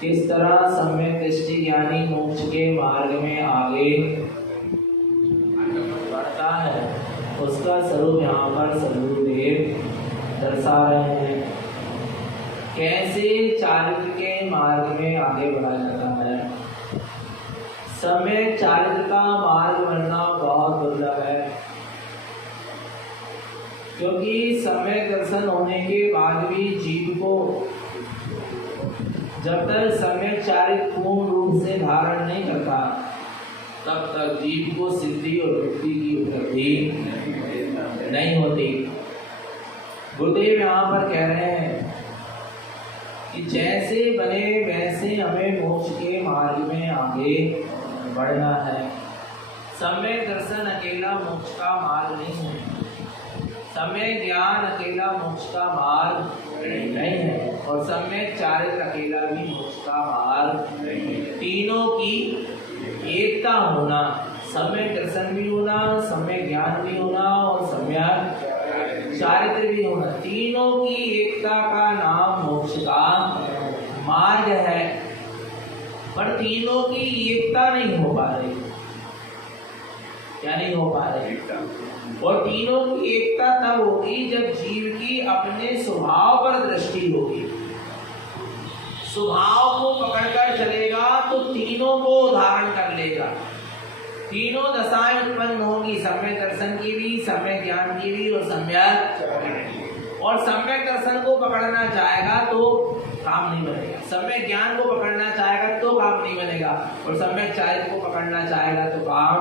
किस तरह सम्यक दृष्टि ज्ञानी मोक्ष के मार्ग में आगे बढ़ता है उसका स्वरूप यहाँ पर सदगुरुदेव दर्शा रहे हैं। कैसे चारित्र के मार्ग में आगे बढ़ा जाता है। सम्यक चारित्र का मार्ग बनना बहुत दुर्लभ है, क्योंकि सम्यक दर्शन होने के बाद भी जीव को जब तक सम्यक चारित्र पूर्ण रूप से धारण नहीं करता तब तक जीव को सिद्धि और मुक्ति की उपलब्धि नहीं होती। गुरुदेव यहाँ पर कह रहे हैं कि जैसे बने वैसे हमें मोक्ष के मार्ग में आगे बढ़ना है। सम्यक दर्शन अकेला मोक्ष का मार्ग नहीं है, सम्यक ज्ञान अकेला मोक्ष का मार्ग नहीं है, और सम्यक चारित्र अकेला भी मोक्ष का मार्ग नहीं है। तीनों की एकता होना, सम्यक दर्शन भी होना, सम्यक ज्ञान भी होना और सम्यक चारित्र भी होना, तीनों की एकता का नाम मोक्ष का मार्ग है। पर तीनों की एकता नहीं हो पा रही, क्या नहीं हो पा रही। और तीनों की एकता तब होगी जब जीव की अपने स्वभाव पर दृष्टि होगी। स्वभाव को पकड़कर चलेगा तो तीनों को धारण कर लेगा। तीनों दशाएं उत्पन्न होगी, सम्यक दर्शन की भी, सम्यक ज्ञान की भी और सम्यक दर्शन को पकड़ना चाहेगा तो काम नहीं बनेगा, सम्यक ज्ञान को पकड़ना चाहेगा तो काम नहीं बनेगा, और सम्यक चारित्र को पकड़ना चाहेगा तो काम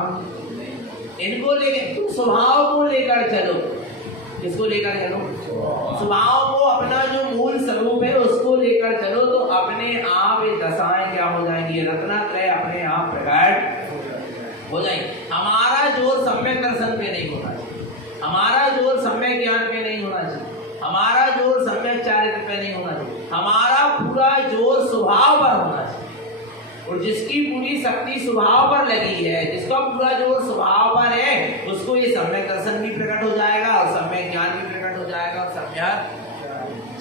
इनको लेके तुम स्वभाव को लेकर चलो। किसको लेकर चलो? स्वभाव को, अपना जो मूल स्वरूप है उसको लेकर चलो, तो अपने आप ये दशाएं क्या हो जाएंगी, रत्नात्रय अपने आप प्रकट हो जाएंगे। हमारा जोर सम्यक दर्शन पे नहीं होना चाहिए, हमारा जोर सम्यक ज्ञान पे नहीं होना चाहिए, हमारा जोर सम्यक चारित्र पे नहीं होना चाहिए, हमारा पूरा जोर स्वभाव पर होना चाहिए। और जिसकी पूरी शक्ति स्वभाव पर लगी है, जिसका पूरा जोर स्वभाव पर है, उसको ये सम्यक दर्शन भी प्रकट हो जाएगा और सम्यक ज्ञान भी प्रकट हो जाएगा और सम्यक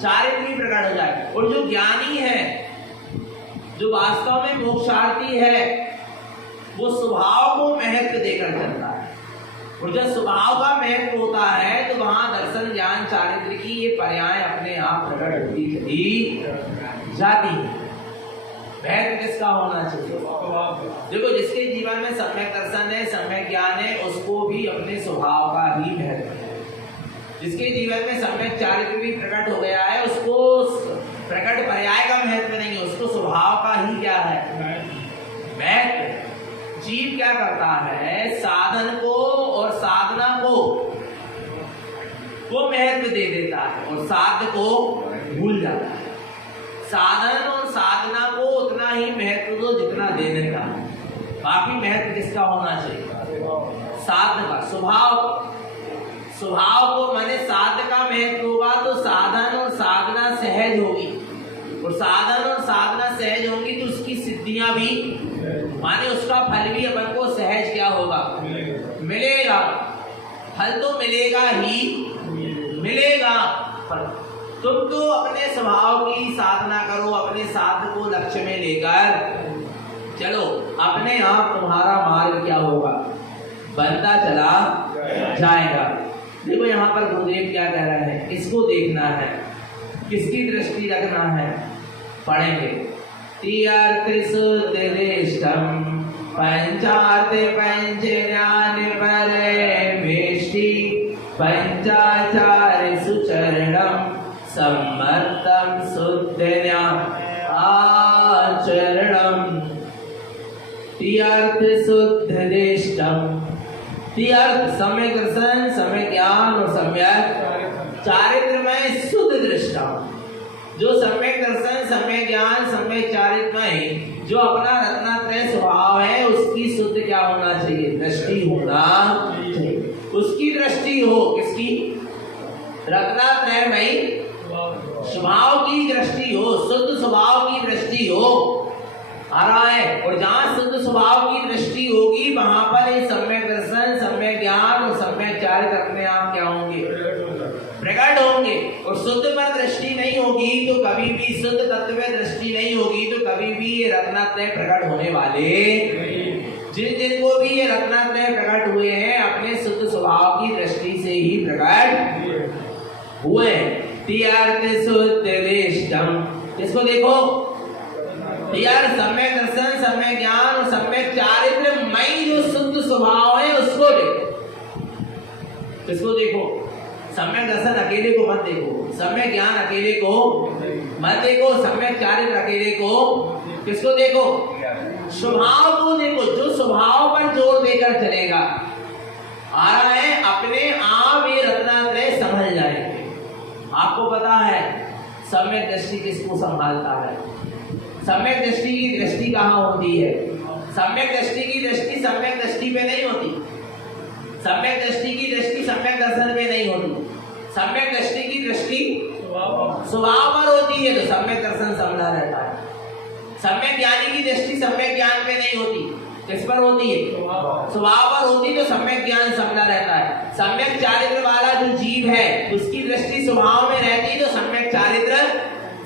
चारित्र भी प्रकट हो जाएगा। और जो ज्ञानी है, जो वास्तव में मोक्षार्थी है, वो स्वभाव को महत्व देकर चलता है। और जब स्वभाव का महत्व होता है तो वहां दर्शन ज्ञान चारित्र की ये पर्याय अपने आप प्रकट होती चली जाती है। महत्व किसका होना चाहिए? देखो, जिसके जीवन में सम्यक दर्शन है, सम्यक ज्ञान है, उसको भी अपने स्वभाव का ही महत्व है। जिसके जीवन में सम्यक चारित्र भी प्रकट हो गया है, उसको प्रकट पर्याय का महत्व नहीं है, उसको स्वभाव का ही क्या है, महत्व। जीव क्या करता है, साधन को और साधना को वो महत्व दे देता है और साध्य को भूल जाता है। साधन और साधना को उतना ही महत्व दो जितना देने का। बाकी महत्व किसका होना चाहिए? साधन का, स्वभाव को माने साधन का महत्व होगा तो साधन और साधना सहज होगी, और साधन और साधना सहज होंगी तो उसकी सिद्धियां भी, माने उसका फल भी अपन को सहज क्या होगा, मिलेगा। फल तो मिलेगा ही मिलेगा। तुम तो अपने स्वभाव की साधना करो, अपने साध को लक्ष्य में लेकर चलो, अपने आप तुम्हारा मार्ग क्या होगा, बनता चला जाएगा। देखो यहाँ पर गुरुदेव क्या कह रहे हैं, इसको देखना है, किसकी दृष्टि रखना है, पढ़ेंगे। तीर्थ सुदृष्टम पंचार्थ पंच ज्ञान परमेष्टि पंचाचार सुचरणम सम्मतम शुद्धन्या आचरणम। तीर्थ शुद्धदृष्टम, तीर्थ सम्यक दर्शन, सम्यक ज्ञान और सम्यक चारित्र में शुद्ध दृष्टम। जो सम्यक दर्शन, सम्यक ज्ञान, सम्यक चारित्र में जो अपना रत्नात्रय स्वभाव है, उसकी शुद्ध क्या होना चाहिए, दृष्टि होना चाहिए। उसकी दृष्टि हो, किसकी, रत्नात्रय में स्वभाव की दृष्टि हो, शुद्ध स्वभाव की दृष्टि हो आ रहा है। और जहाँ शुद्ध स्वभाव की दृष्टि होगी वहां पर ये सम्यक दर्शन, सम्यक ज्ञान और सम्यक चारित्र अपने आप क्या होंगे, प्रकट होंगे। और शुद्ध पर दृष्टि नहीं होगी तो कभी भी, शुद्ध तत्व में दृष्टि नहीं होगी तो कभी भी ये रत्नात्रय प्रकट होने वाले। जिन जिनको भी ये रत्नात्रय प्रकट हुए हैं अपने शुद्ध स्वभाव की दृष्टि से ही प्रकट हुए। तीर्थ शुद्धदृष्टम, इसको देखो, यार सम्यक दर्शन, सम्यक ज्ञान और सम्यक चारित्र मई जो शुद्ध स्वभाव है उसको देखो। इसको देखो, सम्यक दर्शन अकेले को मत देखो, सम्यक ज्ञान अकेले को मत देखो, सम्यक चारित्र अकेले को, किसको देखो, स्वभाव को देखो। जो स्वभाव पर जोर देकर चलेगा आ रहा है, अपने आप ये रत्नात्रय समझ जाएंगे। आपको पता है सम्यक दृष्टि किसको संभालता है, सम्यक दृष्टि की दृष्टि कहाँ होती है, सम्यक दृष्टि की दृष्टि सम्यक दृष्टि पे नहीं होती, सम्यक दृष्टि की दृष्टि सम्यक दर्शन पे नहीं होती, सम्यक दृष्टि की दृष्टि स्वभाव पर होती है तो सम्यक दर्शन समझा रहता है। सम्यक ज्ञानी की दृष्टि सम्यक ज्ञान पे नहीं होती, किस पर होती है, स्वभाव पर होती तो सम्यक ज्ञान समझा रहता है। सम्यक चारित्र वाला जो जीव है उसकी दृष्टि स्वभाव में रहती तो सम्यक चारित्र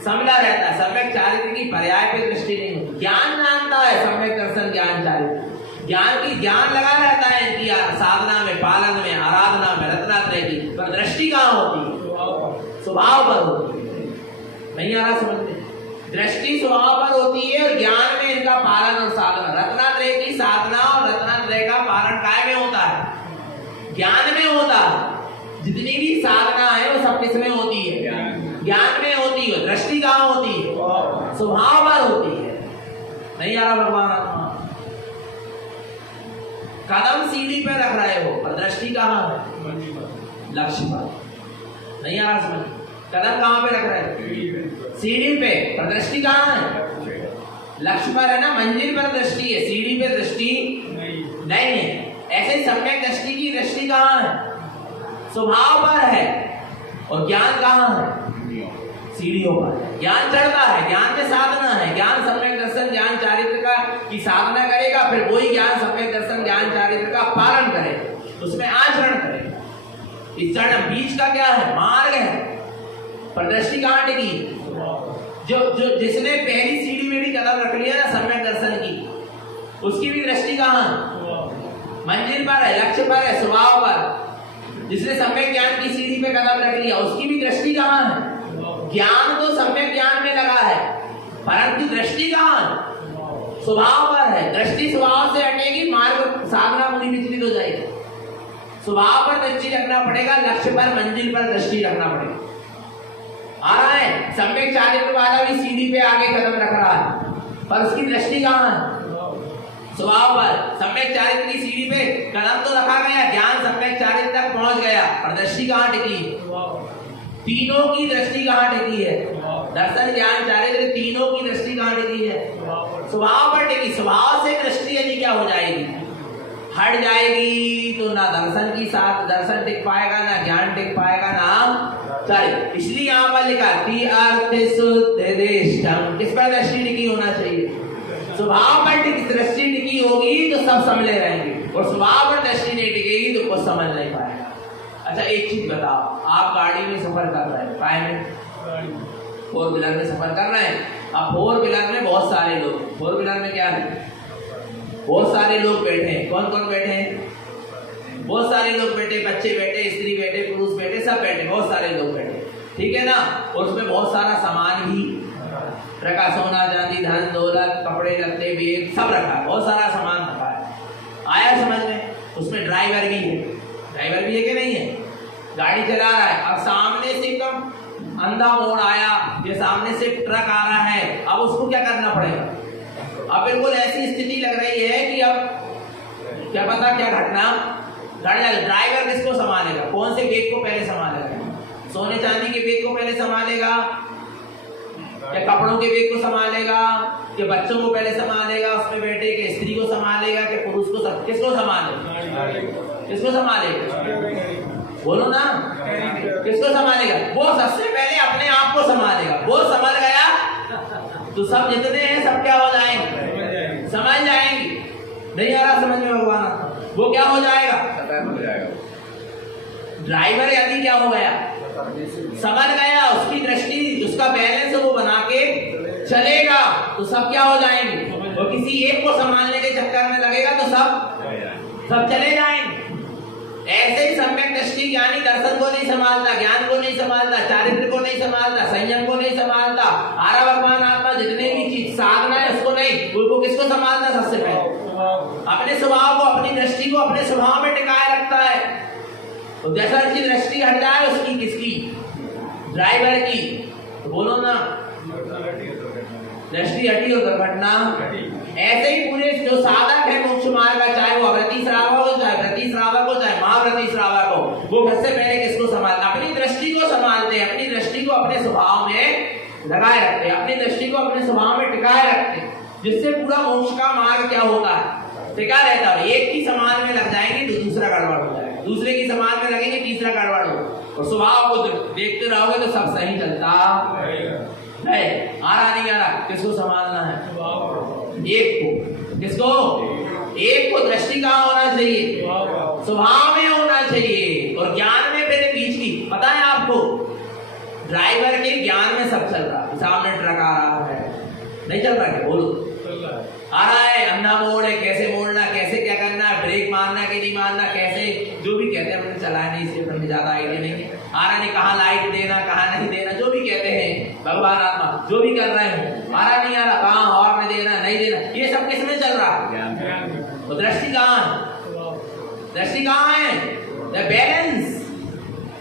समझा रहता है, सम्यक चारित्र की पर्याय पे दृष्टि नहीं होती। ज्ञान जानता है सम्यक दर्शन ज्ञान चारित्र, ज्ञान लगा रहता है इनकी साधना में, पालन में, आराधना में, रत्नात्रय की, पर दृष्टि कहाँ होती है, स्वभाव पर होती है। नहीं आ रहा समझ में, दृष्टि स्वभाव पर होती है और ज्ञान में इनका पालन और साधना। रत्नात्रय की साधना और रत्नात्रय का पालन काय में होता है, ज्ञान में होता है। जितनी भी साधना है वो सब किसमें होती है, ज्ञान में होती है। दृष्टि कहाँ होती है, स्वभाव पर होती है। नहीं आ रहा भगवान आत्मा, कदम सीढ़ी पे रख रहे रहे हो पर दृष्टि कहाँ है? लक्ष्य पर। नहीं आ रहा समझ? कदम कहाँ पे रख रहे हो? सीढ़ी पे। पर दृष्टि कहाँ है? लक्ष्य पर है ना, मंजिल पर दृष्टि है, सीढ़ी पे दृष्टि नहीं है। ऐसे सम्यक दृष्टि की दृष्टि कहाँ है? स्वभाव पर है। और ज्ञान कहाँ है? सीढ़ियों पर। ज्ञान चढ़ता है, ज्ञान में साधना है। ज्ञान सम्यक दर्शन ज्ञान चारित्र का की साधना करेगा, फिर वही ज्ञान सम्यक दर्शन ज्ञान चारित्र का पालन करेगा, उसमें आचरण करेगा। इस चरण बीच का क्या है? मार्ग है। पर दृष्टि कहाँ टिकी? जो जिसने पहली सीढ़ी में भी कदम रख लिया ना सम्यक दर्शन की, उसकी भी दृष्टि कहाँ है? मंजिल पर है, लक्ष्य पर है, स्वभाव पर। जिसने सम्यक ज्ञान की सीढ़ी पे कदम रख लिया, उसकी भी दृष्टि कहाँ है? ज्ञान तो सम्यक ज्ञान में लगा है, परंतु दृष्टि कहाँ है? स्वभाव पर है। दृष्टि स्वभाव से हटेगी, मार्ग साधना पूरी विचलित हो जाएगी। स्वभाव पर दृष्टि रखना पड़ेगा, लक्ष्य पर मंजिल पर दृष्टि रखना पड़ेगा। आ रहा है? सम्यक चारित्र वाला भी सीढ़ी पे आगे कदम रख रहा है, पर उसकी दृष्टि कहाँ है? स्वभाव पर। सम्यक चारित्र की सीढ़ी पे कदम तो रखा गया, ज्ञान सम्यक चारित्र तक पहुंच गया, पर दृष्टि कहाँ टिकी? तीनों की दृष्टि कहाँ टिकी है? दर्शन ज्ञान चारित्र तीनों की दृष्टि कहाँ टिकी है? स्वभाव पर टिकी। स्वभाव से दृष्टि यदि क्या हो जाएगी? हट जाएगी, तो ना दर्शन की साथ दर्शन टिक पाएगा, ना ज्ञान टिक पाएगा, ना चारित्र। इसलिए यहाँ पर लिखा किस पर दृष्टि टिकी होना चाहिए? स्वभाव पर दृष्टि टिकी होगी तो सब समझे रहेंगे, और स्वभाव पर दृष्टि नहीं टिकेगी तो कुछ समझ नहीं पाएगा। अच्छा एक चीज बताओ, आप गाड़ी में सफर कर रहे हैं, काय में? फोर व्हीलर में सफर कर रहे हैं। अब फोर व्हीलर में बहुत सारे लोग, फोर व्हीलर में क्या है? बहुत सारे लोग बैठे हैं। कौन कौन बैठे हैं? बहुत सारे लोग बैठे, बच्चे बैठे, स्त्री बैठे, पुरुष बैठे, सब बैठे, बहुत सारे लोग बैठे, ठीक है ना? और उसमें बहुत सारा सामान भी रखा, सोना चांदी धन दौलत कपड़े लत्ते बैग सब रखा है, बहुत सारा सामान रखा है। आया समझ में? उसमें ड्राइवर भी है। ड्राइवर भी है कि नहीं है? गाड़ी चला रहा है। अब सामने से एकदम अंधा मोड़ आया, ये सामने से ट्रक आ रहा है, अब उसको क्या करना पड़ेगा? अब बिल्कुल ऐसी स्थिति लग रही है कि अब क्या पता क्या घटना घट जाए। ड्राइवर किसको संभालेगा? कौन से बैग को पहले संभालेगा? सोने चांदी के बैग को पहले संभालेगा, या कपड़ों के बैग को संभालेगा, कि बच्चों को पहले संभालेगा, उसमें बैठे कि स्त्री को संभालेगा, कि पुरुष को किसको संभालेगा? किसको संभालेगा? बोलो ना, किसको संभालेगा? वो सबसे पहले अपने आप को संभालेगा। वो समझ गया तो सब जितने हैं सब क्या हो जाएंगे? समझ जाएंगे। नहीं आ रहा समझ में भगवान? वो क्या हो जाएगा? ड्राइवर यदि क्या हो गया? समझ गया, उसकी दृष्टि उसका बैलेंस वो बना के चलेगा, तो सब क्या हो जाएंगे? और किसी एक को संभालने के चक्कर में लगेगा तो सब चले जाएंगे। ऐसे ही सम्यक दृष्टि ज्ञानी दर्शन को नहीं संभालता, ज्ञान को नहीं संभालता, चारित्र को नहीं संभालता, संयम को नहीं संभालता, आरा भगवान आत्मा जितने भी चीज साधना है उसको नहीं, उनको किसको संभालता? सबसे पहले अपने स्वभाव को, अपनी दृष्टि को अपने स्वभाव में टिकाए रखता है। तो जैसा उसकी दृष्टि हट जाए, उसकी किसकी? ड्राइवर की। तो बोलो ना, दृष्टि हटी और दुर्घटना। ऐसे ही पूरे जो साधक है मोक्ष मार्ग का, चाहे वो अवृति श्रावक हो, चाहे वृति श्रावक हो, चाहे महाव्रति श्रावक हो, वो सबसे पहले किसको संभालते? अपनी दृष्टि को संभालते हैं, अपनी दृष्टि को अपने स्वभाव में लगाए रखते हैं, अपनी दृष्टि को अपने स्वभाव में टिकाए रखते हैं, जिससे पूरा मोक्ष का मार्ग क्या होता है? टिका रहता है। एक की समान में लग जाएंगे तो दूसरा गड़बड़ हो जाएगा, दूसरे की समान में लगेंगे तीसरा गड़बड़ हो, और स्वभाव को देखते रहोगे तो सब सही चलता है। आ रहा नहीं आ रहा? किसको संभालना है? एक को। किसको? एक को। दृष्टि कहाँ होना चाहिए? स्वभाव में होना चाहिए, और ज्ञान में पहले बीच की। पता है आपको, ड्राइवर के ज्ञान में सब चल रहा है, सामने ट्रक आ रहा है, नहीं चल रहा क्या? बोलो, आ रहा है, अंधा मोड़ है, कैसे मोड़ना, कैसे क्या करना है, ब्रेक मारना कि नहीं मारना, कैसे जो भी कहते हैं, हमने चलाया नहीं इसलिए हमें ज्यादा आइडिया नहीं है। आ रहा नहीं, कहाँ लाइट देना, कहाँ नहीं देना, जो भी कहते हैं भगवान आत्मा जो भी कर रहे हो, आ रहा नहीं आ रहा, कहाँ हॉर्न देना नहीं देना, ये सब किसमें चल रहा है? तो दृष्टि कहाँ है? दृष्टि कहाँ है? बैलेंस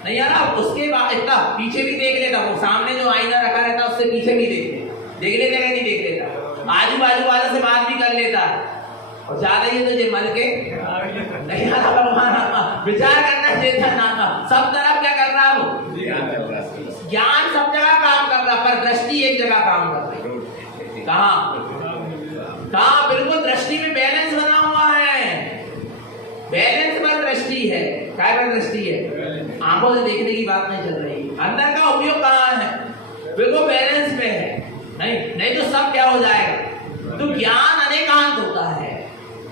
नहीं आ रहा। उसके बाद इतना पीछे भी देख लेता, वो सामने जो आईना रखा रहता उससे पीछे भी देख लेता कि नहीं देख लेता, आजू बाजू वालों से बात भी कर लेता, और ज्यादा ही तो जे मल के नहीं आ रहा भगवान आत्मा विचार करना चेतन आत्मा सब तरफ क्या कर रहा है वो? ज्ञान सब जगह काम कर रहा, पर दृष्टि एक जगह काम कर रही है। कहाँ? बिल्कुल दृष्टि में बैलेंस बना हुआ है, बैलेंस पर दृष्टि है। क्या पर दृष्टि है? आंखों से देखने की बात नहीं चल रही, अंदर का उपयोग कहाँ है? बिल्कुल बैलेंस पे है। नहीं तो सब क्या हो जाएगा? तो ज्ञान अनेकांत होता है।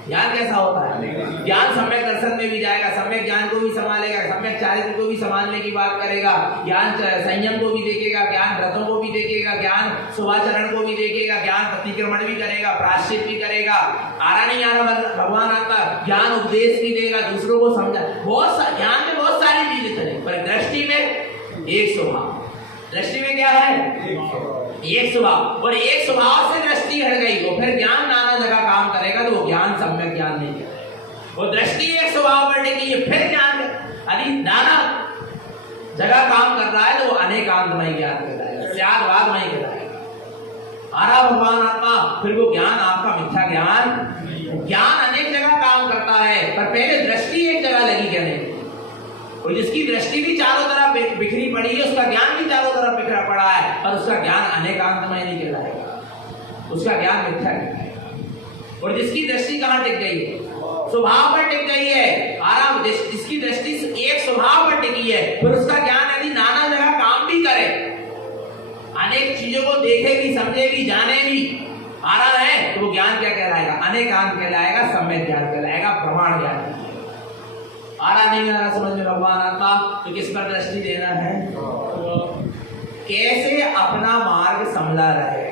ज्ञान कैसा होता है? ज्ञान सम्यक दर्शन में भी जाएगा, सम्यक ज्ञान को भी संभालेगा, सम्यक चारित्र को भी संभालने की बात करेगा, ज्ञान संयम को भी देखेगा, ज्ञान व्रतों को भी देखेगा, ज्ञान शुभाचरण को भी देखेगा, ज्ञान प्रतिक्रमण भी करेगा, प्रायश्चित भी करेगा। आ रहा नहीं आ रहा भगवान आपका ज्ञान उपदेश भी देगा, दूसरों को समझा। ज्ञान में बहुत सारी चीजें चलेगी, पर दृष्टि में एक स्वभाव। दृष्टि में क्या है? एक स्वभाव। और एक स्वभाव से दृष्टि हट गई तो फिर ज्ञान नाना जगह काम करेगा, तो वो ज्ञान सम्यक ज्ञान नहीं करेगा। वो दृष्टि एक स्वभाव पर टिकी है, फिर ज्ञान यदि नाना जगह काम कर रहा है तो वो अनेकांतमय ज्ञान कहलाएगा, स्यादवादमय कहलाएगा। आरा भगवान आत्मा, फिर वो ज्ञान आपका मिथ्या ज्ञान अनेक जगह काम करता है, पर पहले दृष्टि एक जगह लगी क्या नहीं? और जिसकी दृष्टि भी चारों तरफ बिखरी पड़ी है, उसका ज्ञान भी चारों तरफ बिखरा पड़ा है, पर उसका ज्ञान अनेकांतमय नहीं कहलाएगा, उसका ज्ञान मिथ्या कहलाएगा। और जिसकी दृष्टि कहाँ टिक गई है? स्वभाव पर टिक गई है। आराम जिसकी दृष्टि एक स्वभाव पर टिकी है, फिर उसका ज्ञान यदि नाना जगह काम भी करे, अनेक चीजों को देखे भी, समझे भी, जाने भी आ रहा है, तो वो ज्ञान क्या कहलाएगा? अनेकांत कहलाएगा, सम्यक ज्ञान कहलाएगा, प्रमाण ज्ञान। आ रहा नहीं आ रहा समझ में भगवान आत्मा? तो किस पर दृष्टि देना है? कैसे अपना मार्ग संभला रहे,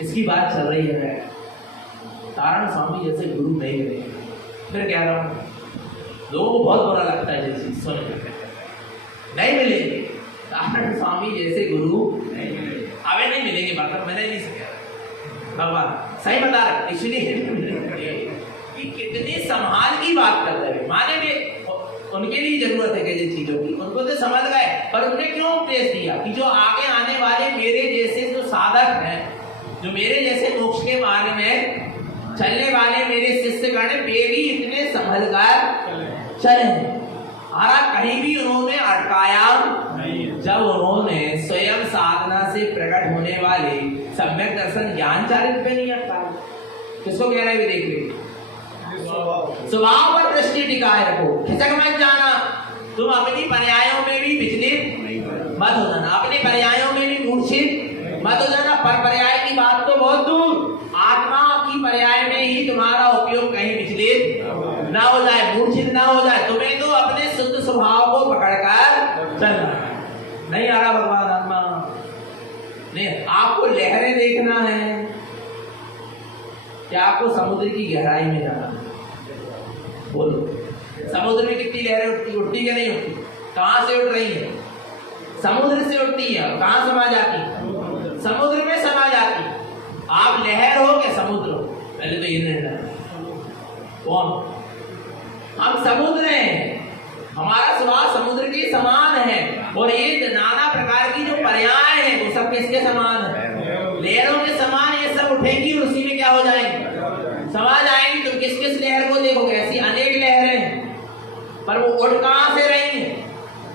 इसकी बात चल रही है। तारण स्वामी जैसे गुरु नहीं मिले, फिर कह रहा हूं, लोगों को बहुत बुरा लगता है जैसे सुन नहीं मिलेंगे। तारण स्वामी जैसे गुरु अबे नहीं मिलेंगे, मतलब मैंने नहीं सका भगवान सही बता रहे, इसलिए कि कितनी संभाल की बात कर रहे हैं। माने में उनके लिए जरूरत है किसी चीजों की, उनको तो समझ गए, पर उन्होंने क्यों उपदेश दिया कि जो आगे आने वाले मेरे जैसे जो साधक हैं, जो मेरे जैसे मोक्ष के मार्ग में चलने वाले मेरे शिष्यगण, वे भी इतने संभल कर चले। आरा कहीं भी उन्होंने अटकाया जब उन्होंने स्वयं साधना से प्रकट होने वाले सम्यक दर्शन ज्ञान चारित्र पे नहीं अटकाया। किसको कह रहे हैं? देख लीजिए, स्वभाव पर दृष्टि टिकाए रखो, खिसक मत जाना। तुम अपनी पर्यायों में भी विचलित मत हो जाना, अपने पर्यायों में भी मूर्छित मत हो जाना। पर पर्याय की बात तो बहुत दूर, आत्मा की पर्याय में ही तुम्हारा उपयोग कहीं विचलित ना हो जाए, मूर्छित ना हो जाए। तुम्हें तो अपने शुद्ध स्वभाव को पकड़कर चलना नहीं आ रहा भगवान आत्मा नहीं। आपको लहरें देखना है क्या? आपको समुद्र की गहराई में जाना है? बोलो, समुद्र में कितनी लहरें उठती क्या नहीं उठती? कहां से उठ रही है? समुद्र से उठती है। कहां समा जाती? समुद्र में समा जाती। आप लहर हो क्या समुद्र हो? पहले तो ये निर्णय, कौन? हम समुद्र हैं, हमारा स्वभाव समुद्र के समान है। और ये नाना प्रकार की जो पर्याय है वो सब किसके समान है? लहरों के समान। ये सब उठेंगी और उसी में क्या हो जाएंगे? समा जाएंगी। तुम किस किस लहर को देखोगे? ऐसी अनेक लहरें हैं, पर वो उठ कहां से रही है?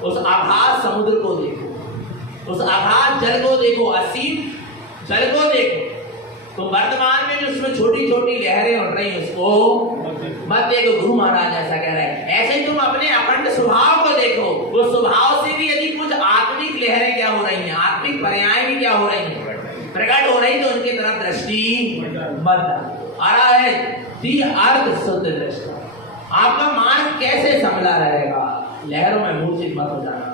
उस आभास समुद्र को देखो, उस आभास जल को देखो, असीम जल को देखो। तो वर्तमान में जो उसमें छोटी छोटी लहरें उठ रही हैं उसको मत देखो। गुरु महाराज ऐसा कह रहे हैं। ऐसे ही तुम अपने अखंड स्वभाव को देखो, उस स्वभाव से भी यदि कुछ आत्मिक लहरें क्या हो रही हैं, आत्मिक पर्याय भी क्या हो रही हैं, प्रकट हो रही, तो उनकी तरफ दृष्टि मत आ रहा है। अर्थ शुद्ध दृष्टि। आपका मार्ग कैसे संभला रहेगा? लहरों में मूर्छित मत हो जाना,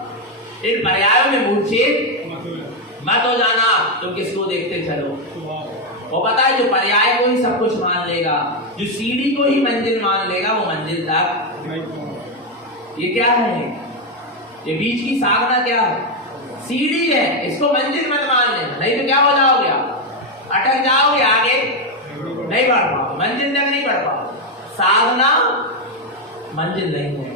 इन पर्यायों में मूर्छित मत हो जाना। तुम किसको देखते चलो? वो पता है जो पर्याय को ही सब कुछ मान लेगा, जो सीढ़ी को ही मंजिल मान लेगा, वो मंजिल तक। ये क्या है? ये बीच की साधना क्या है? सीढ़ी है, इसको मंजिल मत मान लेना, नहीं तो क्या हो जाओगे? अटक जाओगे, आगे नहीं बढ़ पाओगे, मंजिल तक नहीं बढ़ पाओगे। साधना मंजिल नहीं है,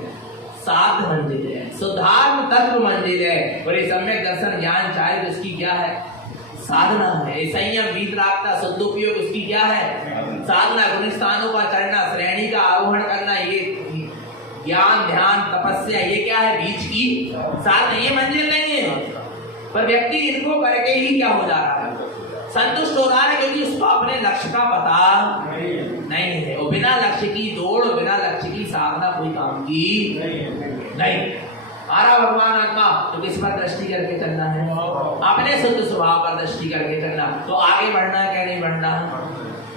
साध मंजिल है, सुधार्थ तत्व मंजिल है। और ये सम्यक दर्शन ज्ञान चाहे इसकी क्या है? साधना है। संयम वीतरागता सदुपयोग उसकी क्या है? साधना। गुण स्थानों का चढ़ना, श्रेणी का आरोहण करना, ये ज्ञान ध्यान तपस्या, ये क्या है? बीच की साथ नहीं, ये मंजिल नहीं है। पर व्यक्ति इनको करके ही क्या हो जा रहा है? संतुष्ट हो रहा है, क्योंकि उसको अपने लक्ष्य का पता नहीं है। और बिना लक्ष्य की दौड़, बिना लक्ष्य की साधना कोई काम की नहीं। आरा भगवान आत्मा तो किस पर दृष्टि करके चलना है? अपने शुद्ध स्वभाव पर दृष्टि करके चलना। तो आगे बढ़ना है क्या नहीं बढ़ना?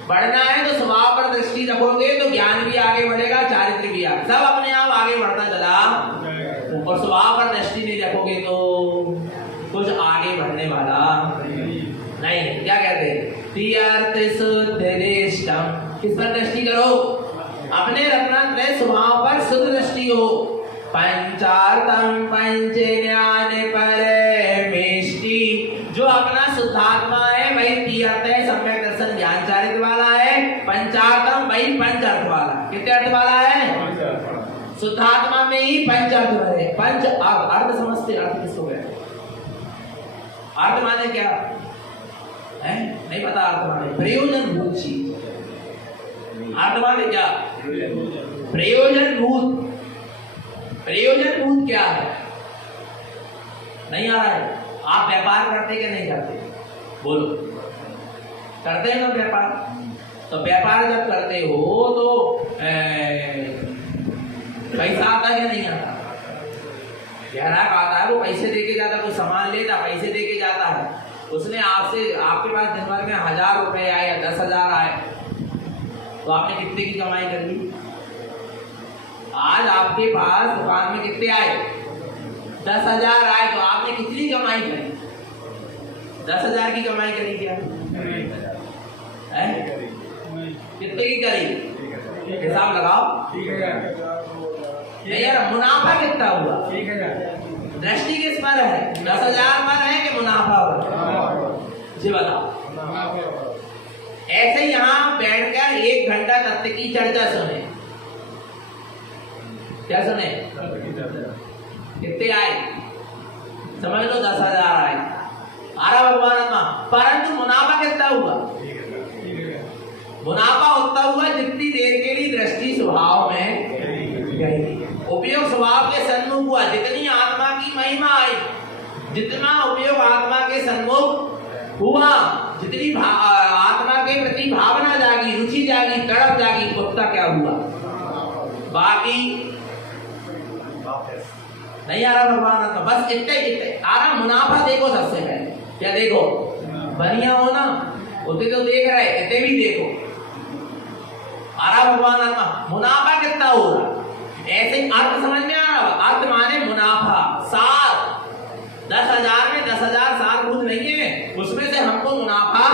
बढ़ना है तो स्वभाव पर दृष्टि रखोगे तो ज्ञान भी आगे बढ़ेगा, चारित्र भी आगे, सब अपने आप आगे बढ़ता चला। और स्वभाव पर दृष्टि नहीं रखोगे तो कुछ आगे बढ़ने वाला नहीं है। क्या कहते हैं? तीर्थ शुद्धिष्टम, किस पर दृष्टि करो? अपने रत्नात्रय स्वभाव पर शुद्ध दृष्टि हो। पंचार्थम पंचज्ञान परमेष्टि, जो अपना शुद्धात्मा है वही तीर्थ है, सम्यक दर्शन ज्ञान चारित्र वाला है। पंचार्थम वही पंच अर्थ वाला। कितने अर्थ वाला है? शुद्धात्मा में ही पंच अर्थ है। पंच अर्थ समझते? अर्थ किसको कहते? अर्थ माने क्या है? नहीं पता। अर्थ माने प्रयोजन भूत चीज। अर्थ माने क्या? प्रयोजन भूत। प्रयोजन भूत क्या है? नहीं आ रहा है? आप व्यापार करते क्या नहीं करते? बोलो, करते हैं ना व्यापार? तो व्यापार जब करते हो तो पैसा आता है या नहीं आता? ग्राहक आता है, वो पैसे देके जाता है, कोई सामान लेता पैसे देके जाता है। उसने आपसे, आपके पास दिन भर में 1000 रुपए आए या 10,000 आए, तो आपने कितने की कमाई कर ली? आज आपके पास दुकान में कितने आए? 10,000 आए, तो आपने कितनी कमाई करी? 10,000 की कमाई करी क्या? कितने की करी? हिसाब लगाओ। नहीं यार, मुनाफा कितना हुआ? दृष्टि किस पर है? 10,000 पर है कि मुनाफा पर? जी बताओ। ऐसे यहाँ बैठकर 1 घंटा तत्व की चर्चा सुने। क्या सुने? कितने आए? समझ लो 10,000 आए। आरा भगवान आत्मा, परंतु मुनाफा कितना हुआ? मुनाफा उतना हुआ जितनी देर के लिए दृष्टि स्वभाव में गई, उपयोग स्वभाव के सन्मुख हुआ। जितनी आत्मा की महिमा आई, जितना उपयोग आत्मा के सन्मुख हुआ, जितनी आत्मा के प्रति भावना जागी, रुचि जागी, तड़प जागी, उतना क्या हुआ? बाकी नहीं आ रहा भगवान आत्मा। बस इतने आ रहा। मुनाफा देखो सबसे पहले। क्या देखो? बढ़िया हो ना, उतने तो देख रहे, इतने भी देखो। आ रहा भगवान आत्मा। मुनाफा कितना हो रहा? ऐसे अर्थ समझ में आ रहा? अर्थ माने मुनाफा। 10,000 में 10,000 सात भूत नहीं है, उसमें से हमको मुनाफा,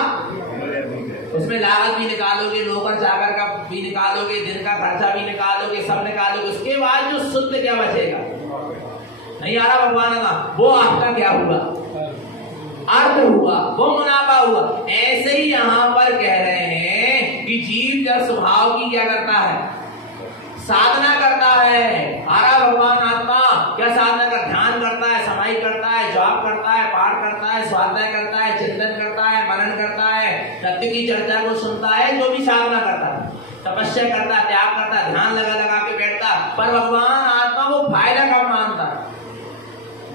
उसमें लागत भी निकालोगे, नौकर चाकर का भी निकालोगे, दिन का खर्चा भी निकालोगे, सब निकालोगे, उसके बाद जो शुद्ध क्या बचेगा? नहीं आ रहा भगवान का? वो आपका क्या हुआ? अर्थ हुआ, वो मुनाफा हुआ। ऐसे ही यहाँ पर कह रहे हैं कि जीव जब स्वभाव की क्या करता है? साधना करता है। आरा भगवान आत्मा क्या साधना कर? ध्यान करता है, समाधि करता है, जाप करता है, पाठ करता है, स्वाध्याय करता है, चिंतन करता है, मनन करता है, सत्य की चर्चा को सुनता है, जो भी साधना करता है, तपस्या करता है, त्याग करता है, ध्यान लगा के बैठता है। पर भगवान आत्मा वो फायदा कम मानता है।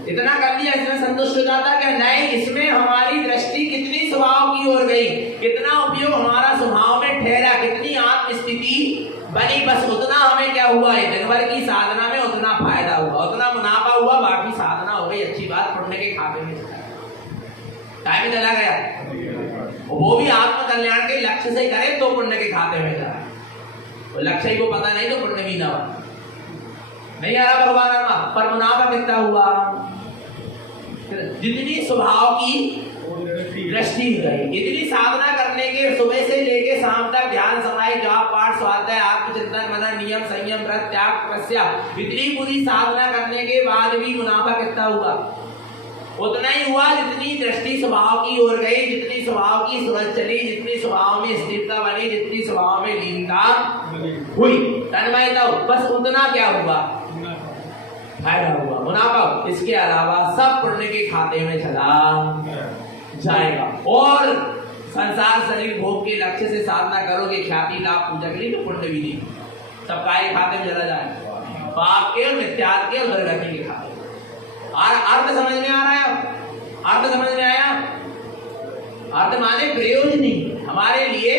इतना कर लिया, इसमें संतुष्ट हो जाता है कि नहीं, इसमें हमारी दृष्टि कितनी स्वभाव की ओर गई, कितना उपयोग हमारा स्वभाव में ठहरा, कितनी आत्मस्थिति बनी, बस उतना हमें क्या हुआ है? दिन भर की साधना में उतना फायदा हुआ, उतना मुनाफा हुआ, बाकी साधना हो गई अच्छी बात, पुण्य के खाते में टाइम चला गया। वो भी आत्म कल्याण के लक्ष्य से करे तो पुण्य के खाते में जाए, तो लक्ष्य ही को पता नहीं तो पुण्य भी ना हो। नहीं आ रहा भगवान आत्मा। पर मुनाफा कितना हुआ? जितनी स्वभाव की दृष्टि गई, इतनी साधना करने के सुबह से लेके शाम तक ध्यान, समाधि, जाप, पाठ, स्वाध्याय, आत्मचिंतन, मनन, नियम, संयम, व्रत, त्याग, तपस्या, इतनी पूरी साधना करने के बाद भी मुनाफा कितना हुआ? उतना ही हुआ जितनी दृष्टि स्वभाव की ओर गई, जितनी स्वभाव की सूरज चली, जितनी स्वभाव में स्थिरता बनी, जितनी स्वभाव में लीनता हुई, तन्मयता हुई, बस उतना क्या हुआ? फायदा हुआ, मुनाफा। इसके अलावा सब पुण्य के खाते में चला जाएगा। और संसार शरीर भोग के लक्ष्य से साधना करोगे, ख्याति लाभ पूजा के लिए, तो पुण्य भी नहीं, सब काय खाते में चला जाएगा। पाप के और मिथ्यात्व के और दुर्गति के खातिर। अर्थ समझ में आ रहा है? अर्थ समझ में आया? अर्थ माने प्रयोजनी, हमारे लिए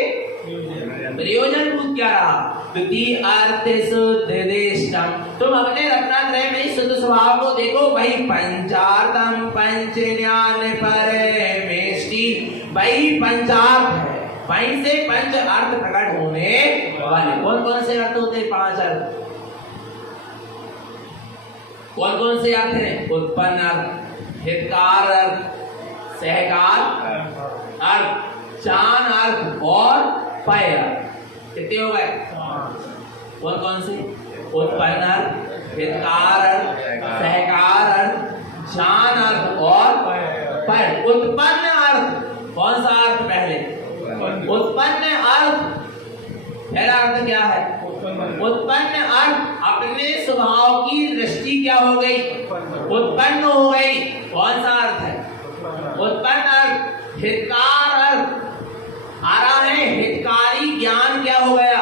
प्रयोजन भूत क्या रहा? अर्थ शुद्धिष्टम। तुम अपने रत्नात्रय में शुद्ध स्वभाव को देखो। वही पंचार्थम पंच ज्ञान परमेष्टि, वही पंचार्थ है, वहीं से पंच अर्थ प्रकट होने वाले। कौन कौन से अर्थ होते हैं? 5 अर्थ। कौन कौन से अर्थ हैं? उत्पन्न अर्थ, हितकार अर्थ, सहकार अर्थ, चान अर्थ और पय अर्थ। कितने हो गए? कौन कौन से? उत्पन्न अर्थ, हितकार अर्थ, सहकार अर्थ, चान अर्थ और पय। उत्पन्न अर्थ कौन सा अर्थ? पहले उत्पन्न अर्थ। पहला अर्थ क्या है? उत्पन्न अर्थ अपने स्वभाव की दृष्टि क्या हो गई? उत्पन्न हो गई। कौन सा अर्थ है? उत्पन्न अर्थ। हितकार अर्थ आ रहा है, हितकारी ज्ञान क्या हो गया?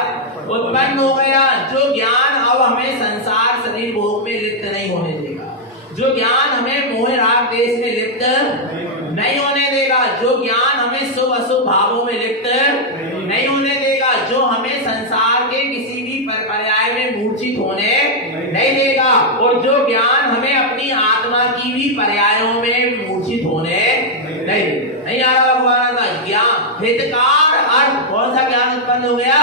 उत्पन्न हो गया। जो ज्ञान अब हमें संसार शरीर भोग में लिप्त नहीं होने देगा, जो ज्ञान हमें मोह राग देश में लिप्त नहीं होने देगा, जो ज्ञान हमें शुभ अशुभ भावों में लिप्त नहीं होने देगा, जो हमें संसार के किसी भी पर्याय में मूर्छित होने नहीं देगा, और जो ज्ञान हमें अपनी आत्मा की भी पर्यायों में मूर्छित होने नहीं आ रहा भगवान का ज्ञान। हितकार अर्थ कौन सा ज्ञान उत्पन्न हो गया?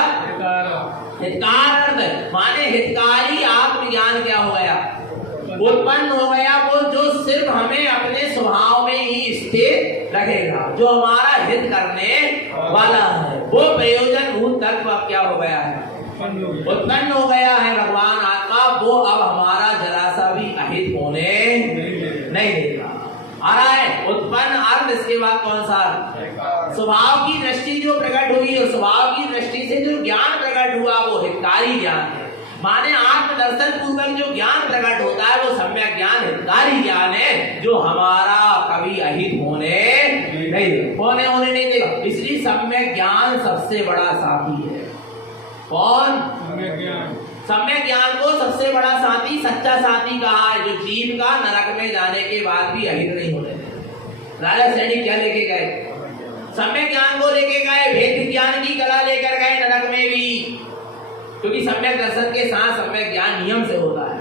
हितकार अर्थ माने हितकारी आत्मज्ञान क्या हो गया? उत्पन्न हो गया। वो जो सिर्फ हमें अपने स्वभाव में ही स्थिर रखेगा, जो हमारा हित करने वाला है, वो प्रयोजन भूत तत्व अब क्या हो गया है? उत्पन्न हो गया है भगवान आत्मा। वो अब हमारा जरा सा भी अहित होने नहीं देगा। आ रहा है उत्पन्न अर्थ। इसके बाद कौन सा? स्वभाव की दृष्टि जो प्रकट हुई, और स्वभाव की दृष्टि से जो ज्ञान प्रकट हुआ वो हितकारी ज्ञान है। माने आत्मदर्शन पूर्वक जो ज्ञान प्रकट होता है वो सम्यक ज्ञान हितकारी ज्ञान है, जो हमारा कभी अहित होने नहीं देगा। इसलिए सम्यक ज्ञान सबसे बड़ा साथी है। कौन? सम्यक ज्ञान को सबसे बड़ा साथी, सच्चा साथी कहा है, जो जीव का नरक में जाने के बाद भी अहित नहीं होने देगा। राजा सैनिक क्या लेके गए? सम्यक ज्ञान को लेके गए, भेद विज्ञान की कला लेकर गए नरक में भी, क्योंकि सम्यक दर्शन के साथ सम्यक ज्ञान नियम से होता है,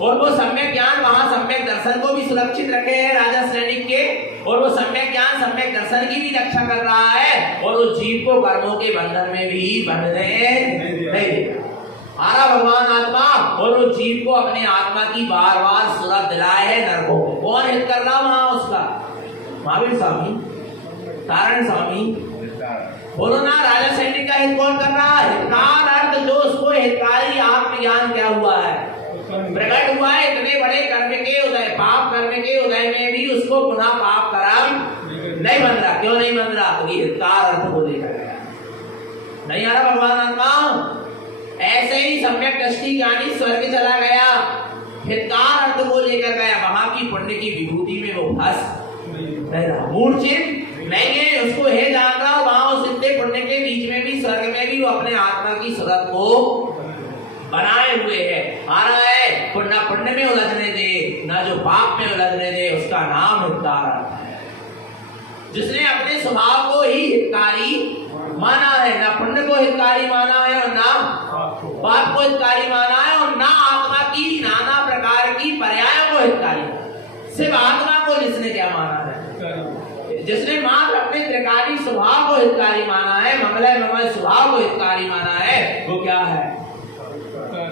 और वो सम्यक ज्ञान वहां सम्यक दर्शन को भी सुरक्षित रखे हैं राजा सैनिक के, और वो सम्यक ज्ञान सम्यक दर्शन की भी रक्षा कर रहा है, और वो जीव को कर्मों के बंधन में भी बंधने नहीं देगा। आरा भगवान आत्मा, और वो जीव को अपने आत्मा की बार बार सुरत दिलाए है नरकों में। कौन हित कर रहा वहां? उसका महावीर स्वामी, तारण स्वामी, बोलो ना। राजा सैनिक का हित कौन कर रहा है? हितकार अर्थ जो उसको हितकारी आत्मज्ञान क्या हुआ है? प्रकट हुआ है। इतने बड़े कर्म के उदय, पाप कर्म के उदय में भी उसको पुनः पाप कर्म नहीं बन रहा। क्यों नहीं बन रहा? क्योंकि हितकार अर्थ को लेकर गया नहीं आ रहा भगवान आत्मा। ऐसे ही सम्यक दृष्टि ज्ञानी स्वर्ग चला गया, हितकार अर्थ को लेकर गया, वहां की पुण्य की विभूति में वो फंस नहीं रहा, मूर्छित नहीं है। उसको हे जान रहा, वहां उस इतने पुण्य के बीच में भी, स्वर्ग में भी वो अपने आत्मा की सूरत को बनाए हुए है। आ रहा है पुण्य पुण्य में उलझने दे, ना जो पाप में उलझने दे, उसका नाम हितकार है। जिसने अपने स्वभाव को ही हितकारी माना है, ना पुण्य को हितकारी माना है, और ना पाप को हितकारी माना है, और ना आत्मा की नाना प्रकार की पर्यायों को हितकारी, सिर्फ आत्मा को जिसने क्या माना है? जिसने मात्र अपने त्रिकाली स्वभाव को हितकारी माना है, मंगलय मंगल स्वभाव को हितकारी माना है, वो क्या है?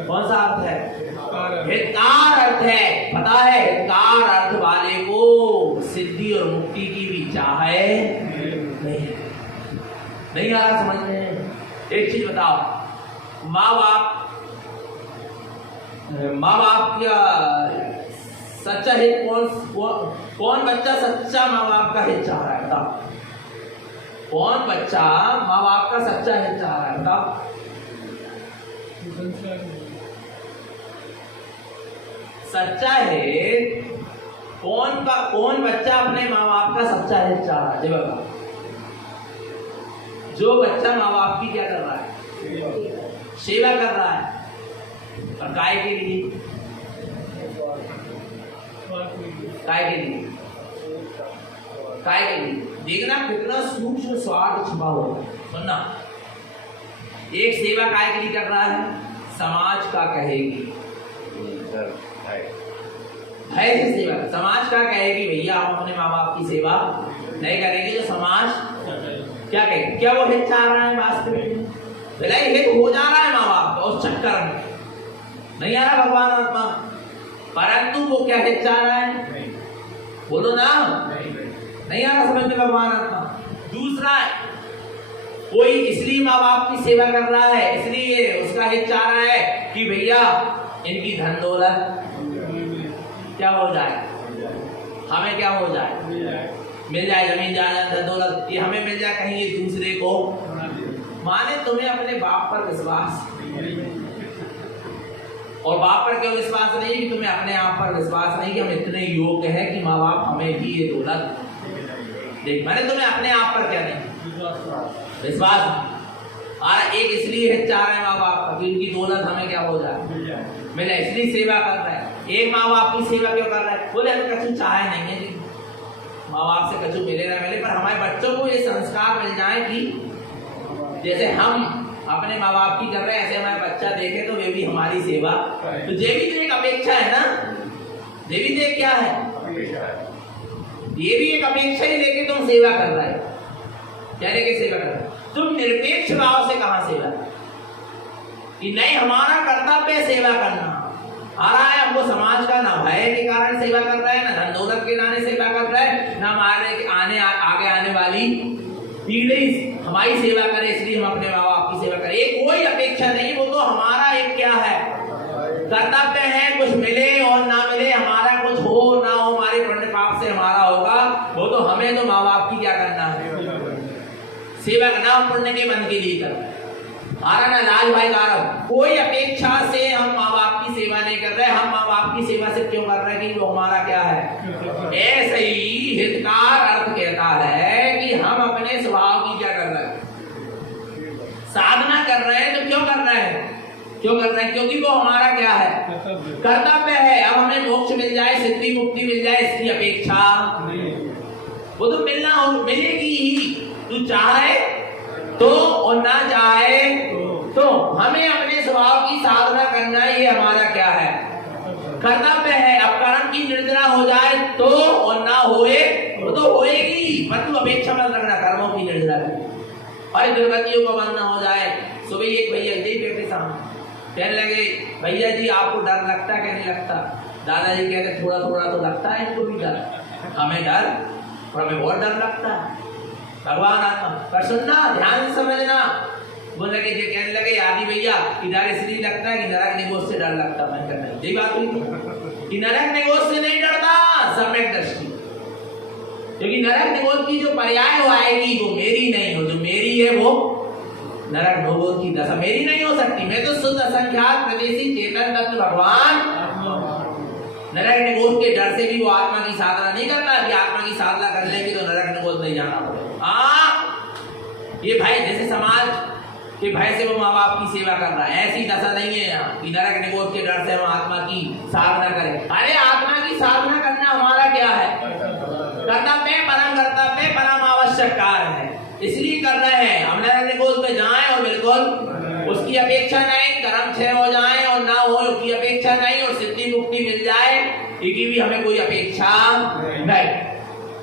कौन सा अर्थ है? हितकार अर्थ है। पता है हितकार अर्थ वाले को सिद्धि और मुक्ति की भी चाह नहीं आ रहा समझ में? एक चीज बताओ, माँ बाप का सच्चा हित कौन बच्चा सच्चा माँ बाप का हित चाह रहा है? बताओ, कौन बच्चा माँ बाप का सच्चा हित चाह रहा है? बताओ। सच्चा हित कौन बच्चा अपने माँ बाप का सच्चा हित चाह रहा है? बताओ। जो बच्चा माँ बाप की क्या कर रहा है? सेवा कर रहा है। और काय के लिए? काय के लिए? काय के लिए? देखना कितना सूक्ष्म स्वार्थ छुपा हुआ है। सुनना, एक सेवा काय के लिए कर रहा है? समाज का कहेगी, भय से सेवा। समाज का कहेगी भैया हम अपने माँ बाप की सेवा नहीं करेंगे, जो समाज क्या कहेगी? क्या वो हित चाह रहा है? वास्तव में भला हित हो जा रहा है माँ बाप का, उस चक्कर में नहीं आ रहा भगवान आत्मा, परंतु वो क्या हित चाह रहा है? बोलो ना, नहीं आ रहा समझ में भगवान आत्मा। दूसरा, कोई इसलिए माँ बाप की सेवा कर रहा है, इसलिए उसका हित चाह रहा है कि भैया इनकी धन दौलत क्या हो जाए, हमें क्या हो जाए, मिल जाए, जमीन जायदाद धन दौलत ये हमें मिल जाए, कहीं ये दूसरे को। माने तुम्हें अपने बाप पर विश्वास, और बाप पर क्यों विश्वास नहीं कि तुम्हें अपने आप पर विश्वास नहीं कि हम इतने योग्य हैं कि माँ बाप हमें भी ये दौलत देख। मैंने तुम्हें अपने आप पर क्या नहीं विश्वास नहीं। एक इसलिए है चाह रहे हैं माँ बाप का कि उनकी दौलत हमें क्या हो जाए, मिल जाए, इसलिए सेवा कर रहा है। एक माँ बाप की सेवा क्यों कर रहा है? बोले हमें कछु चाहे नहीं है जी, माँ बाप से कछु मिले ना मिले, पर हमारे बच्चों को ये संस्कार मिल जाए कि जैसे हम अपने माँ बाप की कर रहे हैं ऐसे हमारे बच्चा देखे तो वे भी हमारी सेवा। तो ये भी तो एक अपेक्षा है ना, ये भी तो क्या है, ये भी एक अपेक्षा ही लेके तुम सेवा कर रहे हो। क्या लेके सेवा कर रहे हो? तुम निरपेक्ष भाव से कहां सेवा कि नहीं हमारा कर्तव्य सेवा करना आ रहा है हमको समाज का, ना भय के कारण सेवा कर रहा है, ना धन दौलत के नाने सेवा कर रहा है, ना हमारे आगे आने वाली पीढ़ी हमारी सेवा करे इसलिए हम अपने माँ बाप की सेवा करें। एक कोई अपेक्षा नहीं, वो तो हमारा एक क्या है कर्तव्य है, कुछ मिले और ना मिले, हमारा कुछ हो ना हो, हमारे पुण्य पाप से हमारा होगा, वो तो हमें तो माँ बाप की क्या करना है, सेवा करना। हम पुण्य के मन के लिए करना है। हमारा ना लाल भाई गारव, कोई अपेक्षा से हम माँ बाप की सेवा नहीं कर रहे, हम माँ बाप की सेवा से क्यों कर रहे हैं कि वो हमारा क्या है। ऐसे ही हितकार अर्थ कहता है कि हम अपने स्वभाव की क्या कर रहे हैं, साधना कर रहे हैं। तो क्यों कर रहे हैं, क्यों कर रहे हैं? क्योंकि वो हमारा क्या है कर्तव्य है। अब हमें मोक्ष मिल जाए, सिद्धि मुक्ति मिल जाए, इसकी अपेक्षा वो तो मिलना हो, मिलेगी ही, तू चाहे तो और ना चाहे तो। हमें अपने स्वभाव की साधना करना ये हमारा क्या है कर्तव्य है। अब कर्म की निर्जरा हो जाए तो और ना होए वो तो होएगी, पर तू अपेक्षा मत रखना कर्मों की निर्जरा की। और दुर्गतियों का बंद हो जाए। सुबह एक भैया जी बेटे सामने कहने लगे, भैया जी आपको डर लगता है? नहीं लगता। दादाजी कहते थोड़ा थोड़ा तो लगता है इनको भी डर, हमें डर और हमें बहुत डर लगता है भगवान आत्मा पर। सुनना, ध्यान से समझना। बोल लगे जो कहने लगे आदि भैया कि डर इसलिए लगता है कि नरक निगोज से डर लगता। मैं कहना यही बात हुई कि नरक निगोज से नहीं डरता, सम्यक दृष्टि, क्योंकि नरक निगोज की जो पर्याय हो आएगी वो मेरी नहीं हो, जो मेरी है वो नरक निगोज की दशा मेरी नहीं हो सकती। मैं तो शुद्ध असंख्यात प्रदेशी चेतन तत्व भगवान नरक निगोज के डर से भी वो आत्मा की साधना नहीं करता कि आत्मा की साधना कर लेगी तो नरक निगोज नहीं जाना पड़ेगा। ये भाई जैसे समाज के भय से वो माँ बाप की सेवा कर रहा है, ऐसी दशा नहीं है यहाँ कि नरक निगोज के डर से हम आत्मा की साधना करें। अरे आत्मा की साधना करना हमारा क्या है कर्तव्य, परम कर्तव्य, परम आवश्यक कार्य है, इसलिए कर रहे हैं। हम नरक निगोज में जाएं और बिल्कुल उसकी अपेक्षा नहीं, कर्म क्षय हो जाए और ना हो उसकी अपेक्षा नहीं, और सिद्धि मुक्ति मिल जाए इसकी भी हमें कोई अपेक्षा नहीं।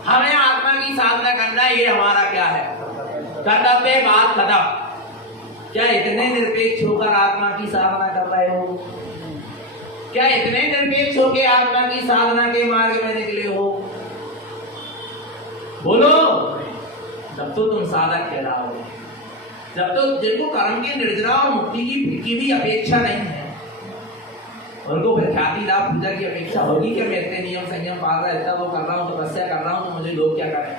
हमें आत्मा की साधना करना ये हमारा क्या है कर्तव्य। बात खत्म। क्या इतने निरपेक्ष होकर आत्मा की साधना कर रहे हो? क्या इतने निरपेक्ष होकर आत्मा की साधना के मार्ग में निकले हो? बोलो। जब तो तुम साधक कहलाओगे, जब तो जिनको कर्म की निर्जरा और मुक्ति की भी अपेक्षा नहीं है, उनको फिर ख्याति लाभ पूजा की अपेक्षा होगी कि मैं इतने नियम संयम पाल रहा है, वो कर रहा हूँ, तपस्या कर रहा हूँ, तो मुझे लोग क्या करें,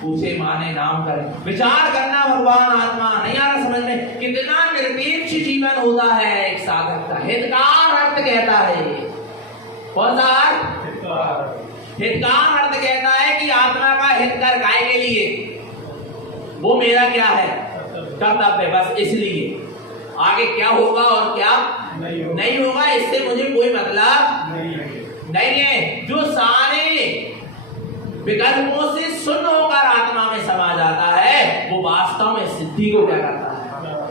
पूछे माने नाम करें। विचार करना भगवान आत्मा नहीं आ रहा समझ में। कितना निरपेक्ष जीवन होता है एक साधक का। हितकार अर्थ कहता है, कौन सा अर्थ? हितकार अर्थ कहता है कि आत्मा का हित कर गाय के लिए वो मेरा क्या है कर्तव्य, बस इसलिए। आगे क्या होगा और क्या नहीं होगा इससे मुझे कोई मतलब नहीं है। जो विकल्पों से शून्य होकर आत्मा में समा जाता है, वो वास्तव में सिद्धि को क्या करता है,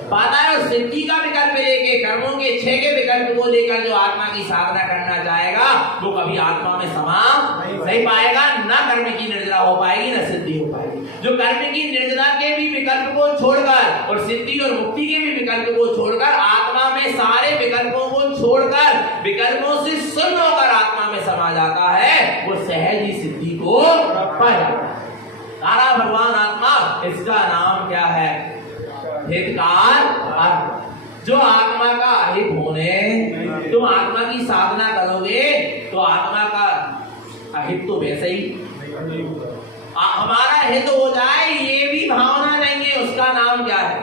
पाता है। और सिद्धि का विकल्प लेके, कर्मों के 6 के विकल्प को लेकर जो आत्मा की साधना करना चाहेगा वो कभी आत्मा में समा नहीं पाएगा, ना कर्म की निर्जरा हो पाएगी, ना सिद्धि हो पाएगी। जो कर्म की निर्जरा के भी विकल्प को छोड़कर और सिद्धि और मुक्ति के भी विकल्प को छोड़कर आत्मा में सारे विकल्पों को छोड़कर विकल्पों से शून्य होकर आत्मा में समा जाता है, वो सहज ही सिद्धि को पा जाता है। सारा भगवान आत्मा, इसका नाम क्या है, हितकार अर्थ। जो आत्मा का अहित होने तुम आत्मा की साधना करोगे तो आत्मा का अहित तो वैसे ही हमारा हित हो जाए, ये भी भावना नहीं है, उसका नाम क्या है,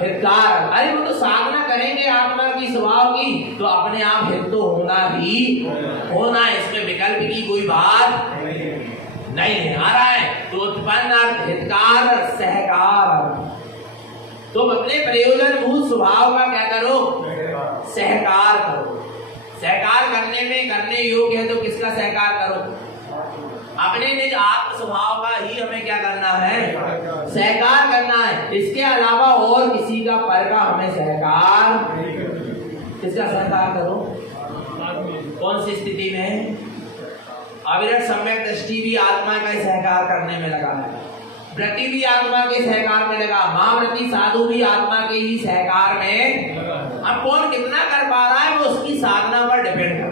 हितकार। अरे वो तो साधना करेंगे आत्मा की स्वभाव की तो अपने आप हित तो होना ही होना, इसमें विकल्प की कोई बात नहीं है। आ रहा है तो उत्पन्न अर्थ हितकार सहकार। तुम अपने प्रयोजन भूत स्वभाव का क्या करो, सहकार करो। सहकार करने योग्य है तो किसका सहकार करो, अपने निज आत्म स्वभाव का ही हमें क्या करना है, सहकार करना है। इसके अलावा और किसी का पर का हमें सहकार, किसका सहकार करो, कौन सी स्थिति में, अविरत सम्यक दृष्टि भी आत्मा का सहकार करने में लगा है, व्रति भी आत्मा के सहकार में लगा, महाव्रति साधु भी आत्मा के ही सहकार में। अब कौन कितना कर पा रहा है वो उसकी साधना पर डिपेंड करता है,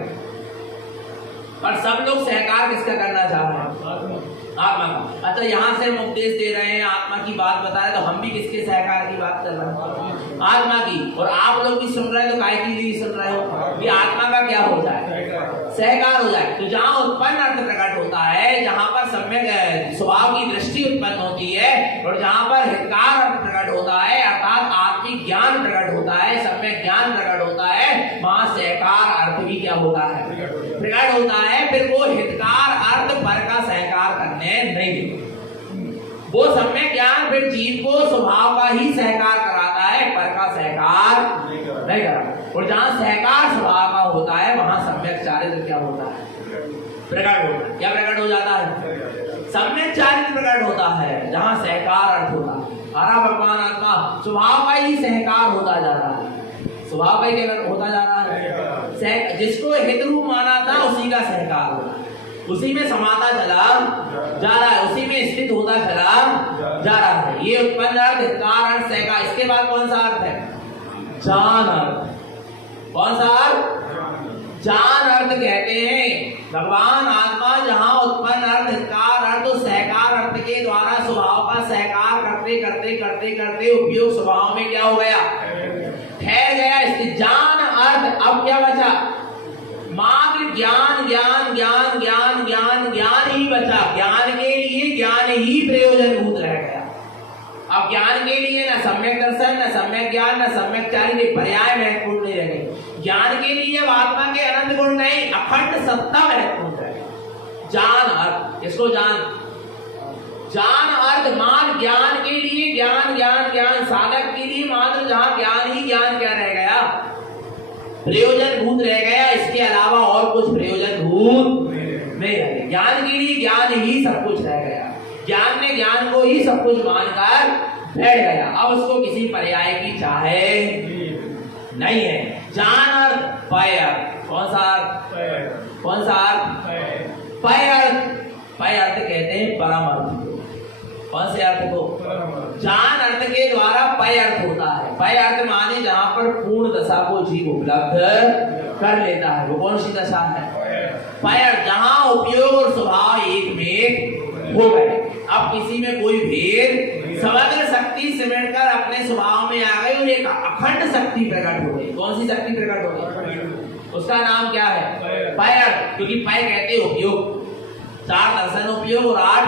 पर सब लोग सहकार किसका करना चाह रहे हैं, आत्मा का। अच्छा, यहाँ से हम उपदेश दे रहे हैं, आत्मा की बात बता रहे हैं, तो हम भी किसके सहकार की बात कर रहे हैं, आत्मा की। और आप लोग भी सुन रहे हैं तो काय के लिए सुन रहे हो कि आत्मा का क्या हो जाए, सहकार हो जाए। तो जहाँ उत्पन्न अर्थ प्रकट होता है, जहाँ पर सम्यक स्वभाव की दृष्टि उत्पन्न होती है, और जहाँ पर हितकार अर्थ प्रकट होता है, अर्थात आत्मिक ज्ञान प्रकट होता है, सम्यक ज्ञान प्रकट होता है, वहाँ सहकार अर्थ भी क्या होता है, प्रकट होता है। फिर वो हितकार अर्थ पर का सहकार करने नहीं देते, वो सम्यक ज्ञान फिर जीव को स्वभाव का ही सहकार कराता है, पर का सहकार नहीं कराता। और जहाँ सहकार स्वभाव का होता है वहां सम्यक चारित्र क्या होता है, प्रकट होता है। क्या प्रकट हो जाता है, सम्यक चारित्र प्रकट होता है, जहाँ सहकार अर्थ होता है। हमारा भगवान आत्मा स्वभाव का ही सहकार होता जा रहा है, स्वभाव का ही क्या होता जा रहा है, जिसको हित रूप माना था उसी का सहकार हो रहा है, उसी में समाता चला जा रहा है, उसी में स्थित होता चला जा रहा है। ये उत्पन्न अर्थ, हितकार अर्थ, सहकार। इसके बाद कौन सा अर्थ है, जान अर्थ। कौन सा अर्थ, जान अर्थ कहते हैं। भगवान आत्मा जहाँ उत्पन्न अर्थ, हितकार अर्थ और सहकार अर्थ के द्वारा स्वभाव का सहकार करते करते करते करते उपयोग स्वभाव में क्या हो गया, ठहर गया। इसके जान अर्थ अब क्या बचा, मात्र ज्ञान ज्ञान ज्ञान ज्ञान ज्ञान ज्ञान ही बचा। ज्ञान के लिए ज्ञान ही प्रयोजनभूत रह गया। अब ज्ञान के लिए न सम्यक दर्शन, न सम्यक ज्ञान, न सम्यक चारित्र पर्याय महत्वपूर्ण नहीं रहे। ज्ञान के लिए अब आत्मा के अनंत गुण नहीं, अखंड सत्ता महत्वपूर्ण है। जान अर्थ, इसको जान अर्थ मान ज्ञान के लिए ज्ञान ज्ञान ज्ञान, साधक के लिए मात्र जहां ज्ञान ही ज्ञान क्या रह गया, प्रयोजन भूत रह गया। इसके अलावा और कुछ प्रयोजन भूत नहीं रहे। ज्ञान के लिए ज्ञान ही सब कुछ रह गया, ज्ञान ने ज्ञान को ही सब कुछ मानकर बैठ गया। अब उसको किसी पर्याय की चाहे नहीं है। जान अर्थ पय अर्थ, कौन सा अर्थ, कौन सा अर्थ, पय अर्थ। पय अर्थ कहते हैं परम अर्थ को। कौन से अर्थ को, जान अर्थ के द्वारा पय अर्थ होता है। पय अर्थ माने जहां पर पूर्ण दशा को जीव उपलब्ध कर लेता है, वो कौन सी दशा है, पय अर्थ। जहां उपयोग और स्वभाव एक में हो गए, अब किसी में कोई भेद, समग्र शक्ति सिमट कर अपने स्वभाव में आ गई और एक अखंड शक्ति प्रकट हो गई। कौन सी शक्ति प्रकट हो गई, उसका नाम क्या है, पय अर्थ। क्योंकि पय कहते उपयोग, 4 दर्शन उपयोग और 8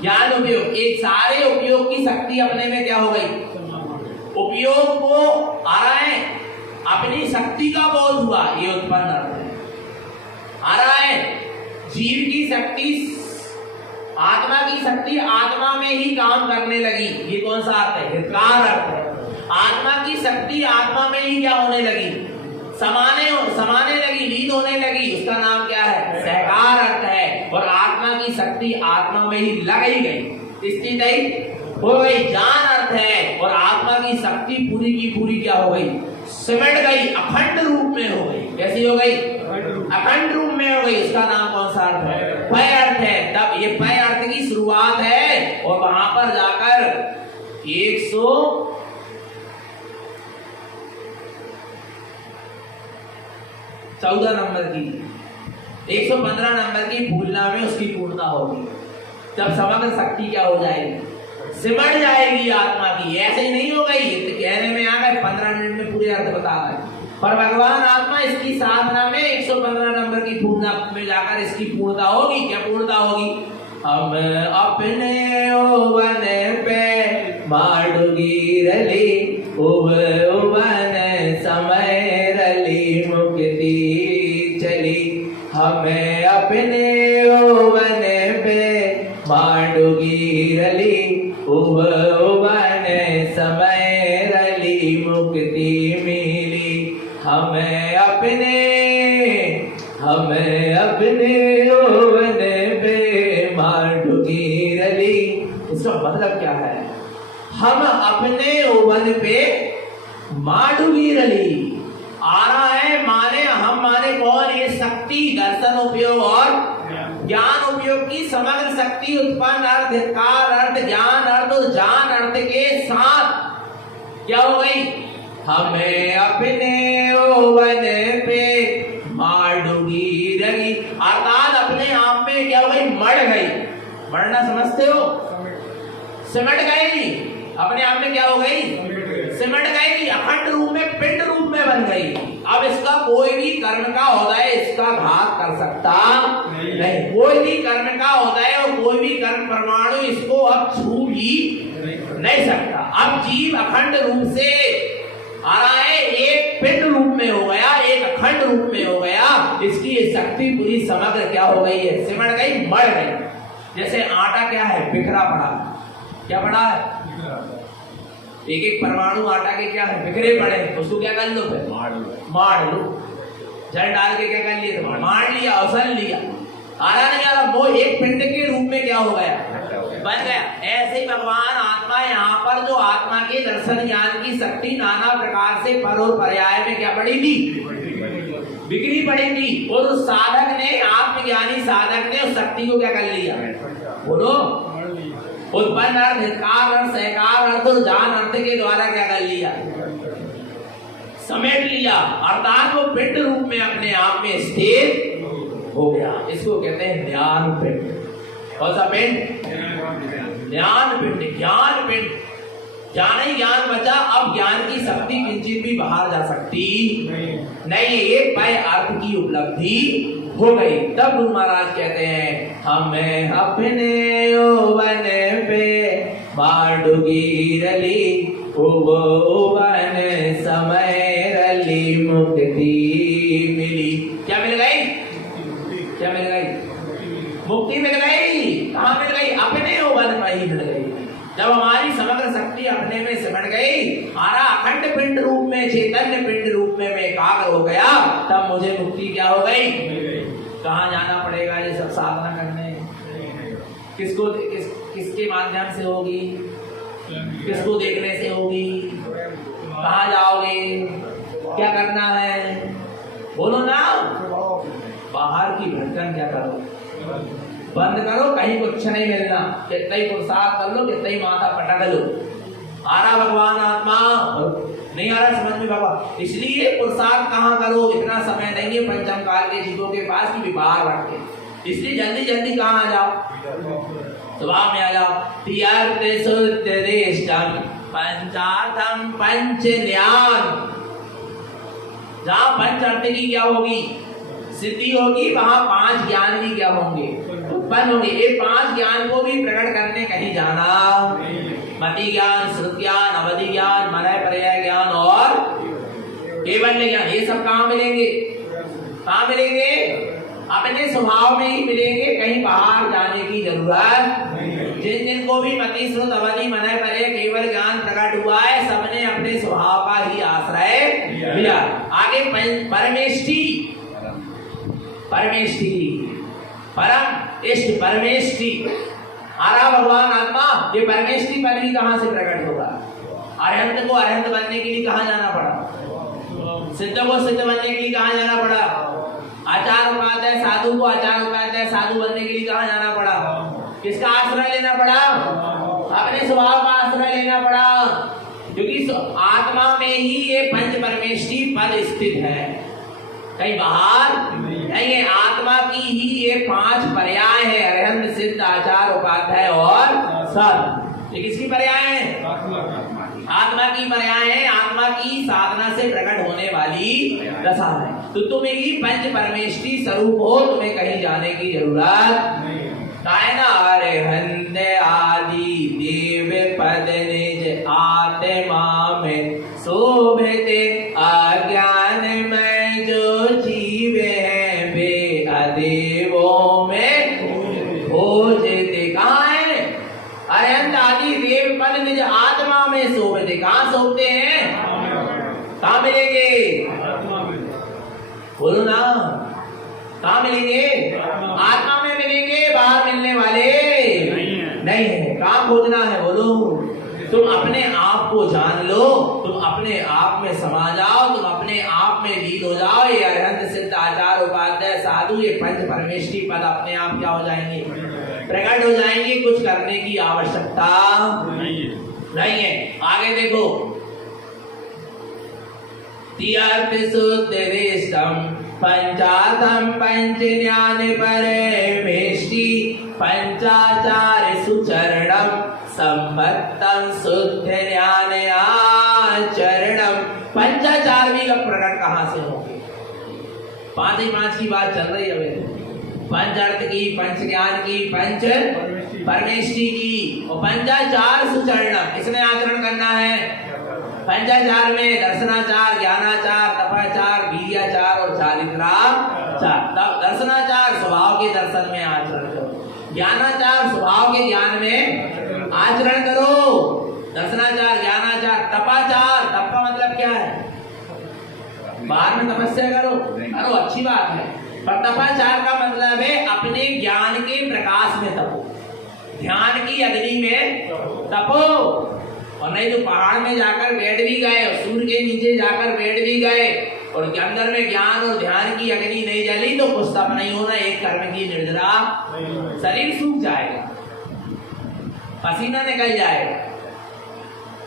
ज्ञान उपयोग, एक सारे उपयोग की शक्ति अपने में क्या हो गई, उपयोग को आ रहा है, अपनी शक्ति का बोध हुआ, ये उत्पन्न अर्थ है। आ रहा है जीव की शक्ति, आत्मा की शक्ति आत्मा में ही काम करने लगी, ये कौन सा अर्थ है, हितकार अर्थ है। आत्मा की शक्ति आत्मा में ही क्या होने लगी, समाने लगी, लीन होने लगी, उसका नाम क्या है, सहकार अर्थ है। और आत्मा की शक्ति आत्मा में ही लग ही गई, स्थित ही हो गई। ज्ञान अर्थ है और आत्मा की शक्ति पूरी की पूरी क्या हो गई, सिमट गई, अखंड रूप में हो गई। कैसी हो गई, अखंड रूप में हो गई। इसका नाम कौन सा अर्थ है, पय अर्थ है। तब ये पय अर्थ की शुरुआत है और वहां पर जाकर 114 नंबर की 115 नंबर की फूलना में उसकी पूर्णता होगी। जब समग्र शक्ति क्या हो जाएगी, सिमट जाएगी आत्मा की। ऐसे ही नहीं हो गई, तो कहने में आ गए 15 मिनट में पूरे अर्थ बता रहे, पर भगवान आत्मा इसकी साधना में 115 नंबर की पूर्णता में जाकर इसकी पूर्णता होगी। क्या पूर्णता होगी, हम अपने ओवन पे माडुगी रली, ओवन समय रली मुक्ति चली। हमें अपने ओवन पे माडुगी रली, ओवन समय रली मुक्ति मिली। हमें अपने ओवन पे माडुगी रली। इसका मतलब क्या है, हम अपने ओवन पे माडुगी रली आ रहा है, माने हम माने कौन, ये शक्ति दर्शन उपयोग और ज्ञान उपयोग की समग्र शक्ति उत्पन्न अर्थ, कार अर्थ, ज्ञान अर्थ और जान अर्थ के साथ क्या हो गई, हमें अपने ओवन पे माडुगी रली, अर्थात अपने आप में क्या हो गई, मर गई। मरना समझते हो, सिमट गई, अपने आप में क्या हो गई, सिमट गई, अखंड रूप में पिंड रूप में बन गई। अब इसका कोई भी कर्म का होता है इसका घात कर सकता नहीं, कोई भी कर्म का होता है और कोई भी कर्म परमाणु इसको अब छू भी नहीं सकता। अब जीव अखंड रूप से आ रहा है, एक पिंड रूप में हो गया, एक अखंड रूप में हो गया। इसकी शक्ति पूरी समग्र क्या हो गई है, सिमट गई, मर गई। जैसे आटा क्या है, बिखरा पड़ा, क्या पड़ा है, एक एक परमाणु आटा के क्या है, बिखरे पड़े, उसको क्या कर लो, फिर मार लो, जल डाल के क्या कर लिया, तो मार लिया, अवसन लिया, आरा नहीं आ रहा, वो एक पिंड के रूप में क्या हो गया, बन गया। ऐसे ही भगवान आत्मा यहाँ पर जो आत्मा के दर्शन ज्ञान की शक्ति नाना प्रकार से पर और पर्याय में क्या पड़ी थी, बिखरी पड़ी थी, और उस साधक ने, आत्मज्ञानी साधक ने उस शक्ति को क्या कर लिया, बोलो, उत्पन्न अर्थ, कार अर्थ, सहकार अर्थ और जान अर्थ के द्वारा क्या कर लिया, समेट लिया, अर्थात वो पिंड रूप में अपने आप में स्थिर हो गया। इसको कहते हैं ज्ञान पिंड। कौन सा पिंड, ज्ञान पिंड, ज्ञान पिंड। ज्ञान ही ज्ञान बचा, अब ज्ञान की शक्ति किंचित भी बाहर जा सकती नहीं, ये पय अर्थ की उपलब्धि हो गई। तब गुरु महाराज कहते हैं, हमें अपने ओवन पे माडुगी रली, ओवन समय रली मुक्ति मिली। क्या मिल गई, क्या मिल गई, मुक्ति मिल गई। कहाँ मिल गई, अपने ओवन में ही मिल गई। जब हमारी समग्र शक्ति अपने में सिमट गई, हमारा अखंड पिंड रूप में, चैतन्य पिंड रूप में मैं एकाग्र हो गया, तब मुझे मुक्ति क्या हो गई। कहाँ जाना पड़ेगा ये सब साधना करने, किसके माध्यम से होगी, किसको देखने से होगी, कहाँ जाओगे, क्या करना है, बोलो ना। बाहर की भटकन क्या करो, बंद करो, कहीं कुछ नहीं मिलना, कितना ही पुरुषार्थ कर लो, कितना ही माथा पटक लो, आ रहा भगवान आत्मा नहीं आ रहा समझ में बाबा। इसलिए पुरुषार्थ कहाँ करो, इतना समय नहीं है पंचम काल के जीवों के पास की बाहर रखे, इसलिए जल्दी जल्दी कहाँ आ जाओ, स्वभाव में आ जाओ। तीर्थ शुद्ध देशम पंचार्थम पंच ज्ञान, जहाँ पंच अर्थ की क्या होगी, सिद्धि होगी, वहां 5 ज्ञान भी क्या होंगे, उत्पन्न होंगे। ये 5 ज्ञान को भी प्रकट करने कहीं जाना, मति ज्ञान, श्रुति ज्ञान, अवधि ज्ञान, मनय पर्याय ज्ञान और केवल्य ज्ञान, ये सब कहाँ मिलेंगे, कहाँ मिलेंगे, अपने स्वभाव में ही मिलेंगे, कहीं बाहर जाने की जरूरत। जिन जिन को भी मति, श्रुत, अवधि, मनय पर्याय, केवल ज्ञान प्रकट हुआ है, सबने अपने स्वभाव का ही आश्रय लिया। आगे परमेष्टि, परमेष्टि, परम इष्ट परमेष्टि। आरा भगवान आत्मा, ये परमेष्टि पद भी कहाँ से प्रकट होगा? अरहंत को अरहंत बनने के लिए कहाँ जाना पड़ा? सिद्ध को सिद्ध बनने के लिए कहाँ जाना पड़ा? आचार उपाध्याय साधु को आचार उपाध्याय साधु बनने के लिए कहाँ जाना पड़ा? किसका आश्रय लेना पड़ा? अपने स्वभाव का आश्रय लेना पड़ा, क्योंकि आत्मा में ही ये पंच परमेष्टि पद स्थित है, कहीं बाहर नहीं है। आत्मा की ही ये 5 पर्याय है, अरहंत सिद्ध आचार उपाध्याय और सद। ये किसकी पर्याय है? आत्मा की पर्याय है, आत्मा की साधना से प्रकट होने वाली दशा है। तो तुम ही पंच परमेष्टि स्वरूप हो, तुम्हें कहीं जाने की जरूरत है ना। अरहंत आदि देव पद निज आत्मा में शोभित, अज्ञान में जो जीव है वे अदेवों में खोजते। कहाँ है? अरहंत आदि देव पद निज आत्मा में शोभित। कहाँ शोभते हैं? कहाँ मिलेंगे? बोलो ना, कहाँ मिलेंगे? आत्मा में मिलेंगे, बाहर मिलने वाले नहीं है। कहाँ खोजना है? बोलो। तुम अपने आप को जान लो, तुम अपने आप में समा जाओ, तुम अपने आप में लीन हो जाओ। ये अरहंत सिद्ध आचार उपाध्याय साधु, ये पंच परमेष्टि पद अपने आप क्या हो जाएंगे? प्रकट हो जाएंगे। कुछ करने की आवश्यकता नहीं है। आगे देखो, तीर्थ शुद्ध रेशम पंचार्थम पंच ज्ञान परमेष्टि, पंचाचार सुचरणम संपत्तम शुद्ध ज्ञान आचरणम। पंचाचार भी का प्रकट कहाँ से होंगे? 5 ही 5 की बात चल रही है। पंच अर्थ की, पंच ज्ञान की, पंच परमेष्टि की और पंचाचार सुचरणम। इसमें आचरण करना है। पंचाचार में दर्शनाचार, ज्ञानाचार, तपाचार, वीर्याचार और चारित्राचार। तब दर्शनाचार स्वभाव के दर्शन में आचरण करो, ज्ञानाचार स्वभाव के ज्ञान में आचरण करो, दर्शनाचार, ज्ञानाचार, तपाचार। तप का मतलब क्या है? बाहर में तपस्या करो, करो, अच्छी बात है, पर तपाचार का मतलब है अपने ज्ञान के प्रकाश में तपो, ध्यान की अग्नि में तपो। और नहीं तो पहाड़ में जाकर बैठ भी गए और सूर्य के नीचे जाकर बैठ भी गए और अंदर में ज्ञान और ध्यान की अग्नि नहीं जली तो कुछ तप नहीं होना, एक कर्म की निर्जरा, शरीर सूख जाएगा, पसीना निकल जाएगा।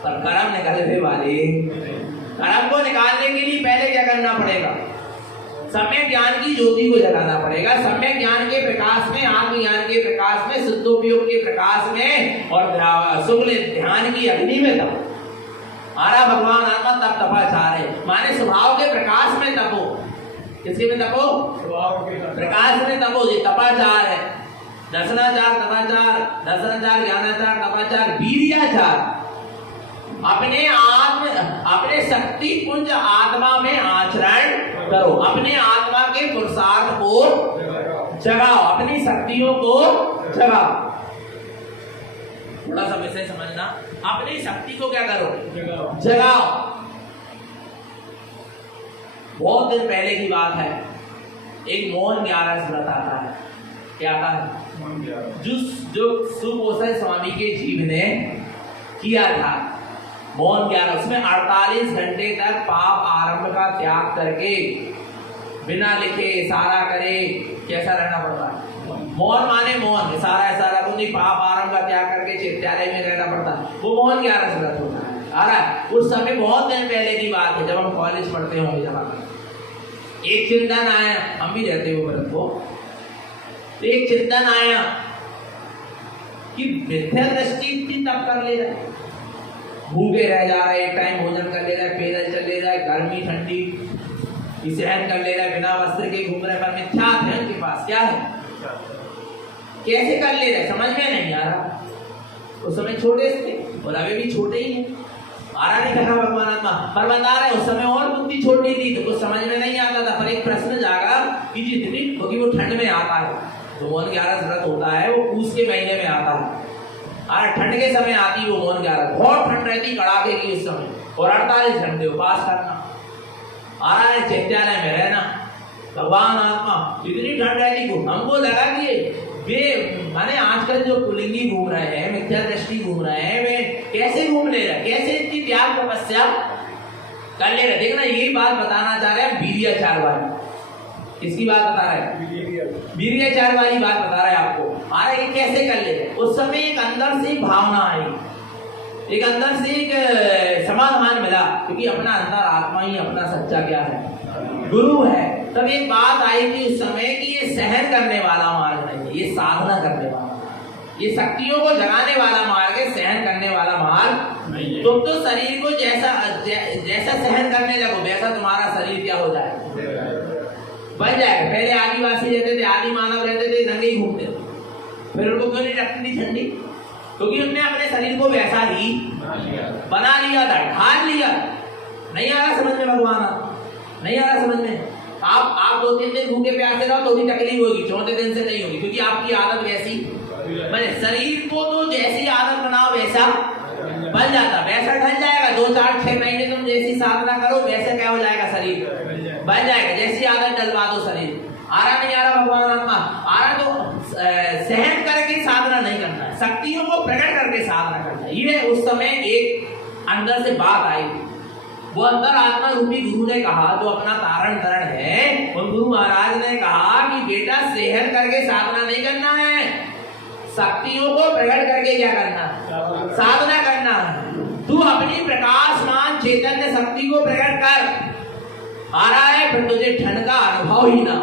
पर कर्म निकलने वाले, कर्म को निकालने के लिए पहले क्या करना पड़ेगा? सम्यक ज्ञान की ज्योति को जलाना पड़ेगा। सम्यक ज्ञान के प्रकाश में, आत्मज्ञान के प्रकाश में, सिद्धोपयोग के प्रकाश में और शुक्ल ध्यान की अग्नि में तपो। आरा भगवान आत्मा तप तपाचार है, माने स्वभाव के प्रकाश में तपो। किसके में तपो? स्वभाव के प्रकाश में तपो। ये तपाचार है। दर्शनाचार, तपाचार, दर्शनाचार, ज्ञानाचार, तपाचार, वीर्याचार। अपने शक्ति पुंज आत्मा में आचरण करो, अपने आत्मा के पुरुषार्थ को जगाओ, अपनी शक्तियों को जगाओ। थोड़ा सा विषय समझना, अपनी शक्ति को क्या करो? जगाओ। बहुत दिन पहले की बात है, एक मौन 11 व्रत आता है। क्या आता है? जो सुपोषण स्वामी के जीव ने किया था मौन 11, उसमें 48 घंटे तक पाप आरंभ का त्याग करके बिना लिखे इशारा करे कैसा रहना पड़ता है? मौन माने मौन, इशारा को नहीं, पाप आरंभ का त्याग करके चैत्यालय में रहना पड़ता है। वो मौन 11 व्रत होता है। आ रहा है? उस समय बहुत दिन पहले की बात है, जब हम कॉलेज पढ़ते होंगे, जब एक चिंतन आया, हम भी रहते हो व्रत को, तो एक चिंतन आया कि मिथ्या दृष्टि इतनी तब कर ले रहा, भूखे रह जा रहे, एक टाइम भोजन कर ले रहा है, पैदल चल ले रहा है, गर्मी ठंडी सहन कर ले रहा है, बिना वस्त्र के घूम रहे, पर मिथ्या है उनके पास। क्या है? कैसे कर ले रहे? समझ में नहीं आ रहा। उस समय छोटे थे और अभी भी छोटे ही है। आ रहा नहीं कहा भगवान आत्मा, पर बता रहे उस समय और बुद्धि छोटी थी तो कुछ समझ में नहीं आता था। पर एक प्रश्न जागा कि जितनी, क्योंकि वो ठंड में आता है, तो मौन 11 व्रत होता है, वो पूस के महीने में आता है। ठंड के समय आती वो मौन 11, बहुत ठंड रहती कड़ाके की उस समय, और 48 घंटे उपास करना। आ रहा है चैत्यालय में रहना। भगवान आत्मा इतनी ठंड रहती को हमको लगा कि वे माने आजकल जो पुलिंगी घूम रहे हैं, मिथ्या दृष्टि घूम रहे हैं, वे कैसे घूम ले रहे हैं, कैसे इतनी त्याग तपस्या कर ले रहे। देखना यही बात बताना चाह रहे हैं वीर्याचार वाली। किसकी बात बता रहे हैं? वीर्याचार वाली बात बता रहे हैं आपको। अरे ये कैसे कर ले रहे? उस समय एक अंदर से भावना आई, एक अंदर से एक समाधान मिला, क्योंकि अपना अंदर आत्मा ही अपना सच्चा क्या है, गुरु है। तब एक बात आई कि उस समय कि ये सहन करने वाला मार्ग नहीं है, ये साधना करने वाला, ये शक्तियों को जगाने वाला मार्ग है, सहन करने वाला मार्ग नहीं है। तुम तो शरीर को जैसा सहन करने लगो वैसा तुम्हारा शरीर क्या हो जाए, बन जाएगा। पहले आदिवासी रहते थे, आदि मानव रहते थे, नंगे ही घूमते थे, फिर उनको क्यों नहीं लगती थी ठंडी? क्योंकि उन्होंने अपने शरीर को वैसा ही बना लिया था, ढाल लिया। नहीं आ रहा समझ में भगवान? नहीं आ रहा समझ में? आप 2-3 दिन भूखे प्यासे रहो तो भी तकलीफ होगी, 4थे दिन से नहीं होगी, क्योंकि आपकी आदत वैसी बने। शरीर को तो जैसी आदत बनाओ वैसा बन जाता, वैसा ढल जाएगा। 2-4-6 महीने तुम जैसी साधना करो वैसे क्या हो जाएगा, शरीर बन जाएगा। जैसी आदत डलवा दो शरीर। आ रहा नहीं आ रहा भगवान आत्मा? आ रहा तो सहन करके साधना नहीं करना है, शक्तियों को प्रकट करके साधना करना है। ये उस समय एक अंदर से बात आई, वो अंदर आत्मा रूपी गुरु ने कहा, जो अपना तारण तरण है, उन गुरु महाराज ने कहा कि बेटा सहन करके साधना नहीं करना है, शक्तियों को प्रकट करके क्या करना, साधना करना है। तू अपनी प्रकाशमान चैतन्य शक्ति को प्रकट कर। आ रहा है फिर तुझे ठंड का अनुभव ही ना,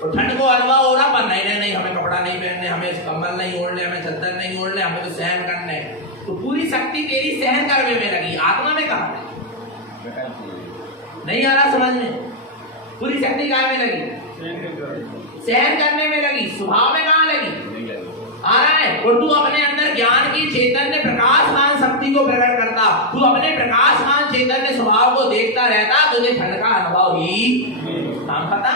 तो ठंड को अनुभव हो रहा, पर नहीं हमें कपड़ा नहीं पहनने, हमें कंबल नहीं ओढ़ने, हमें चद्दर नहीं ओढ़ने, हमें तो सहन करने। तो पूरी शक्ति तेरी सहन करने में लगी, आत्मा में कहा नहीं आ रहा समझ में? पूरी शक्ति कहाँ में लगी? सहन करने में लगी, स्वभाव में कहाँ लगी? आ रहा है। और तू अपने अंदर ज्ञान की चैतन्य प्रकाशमान शक्ति को प्रकट करता, तू अपने प्रकाशमान चैतन्य स्वभाव को देखता रहता, तुझे ठंड का अनुभव ही नाम पता।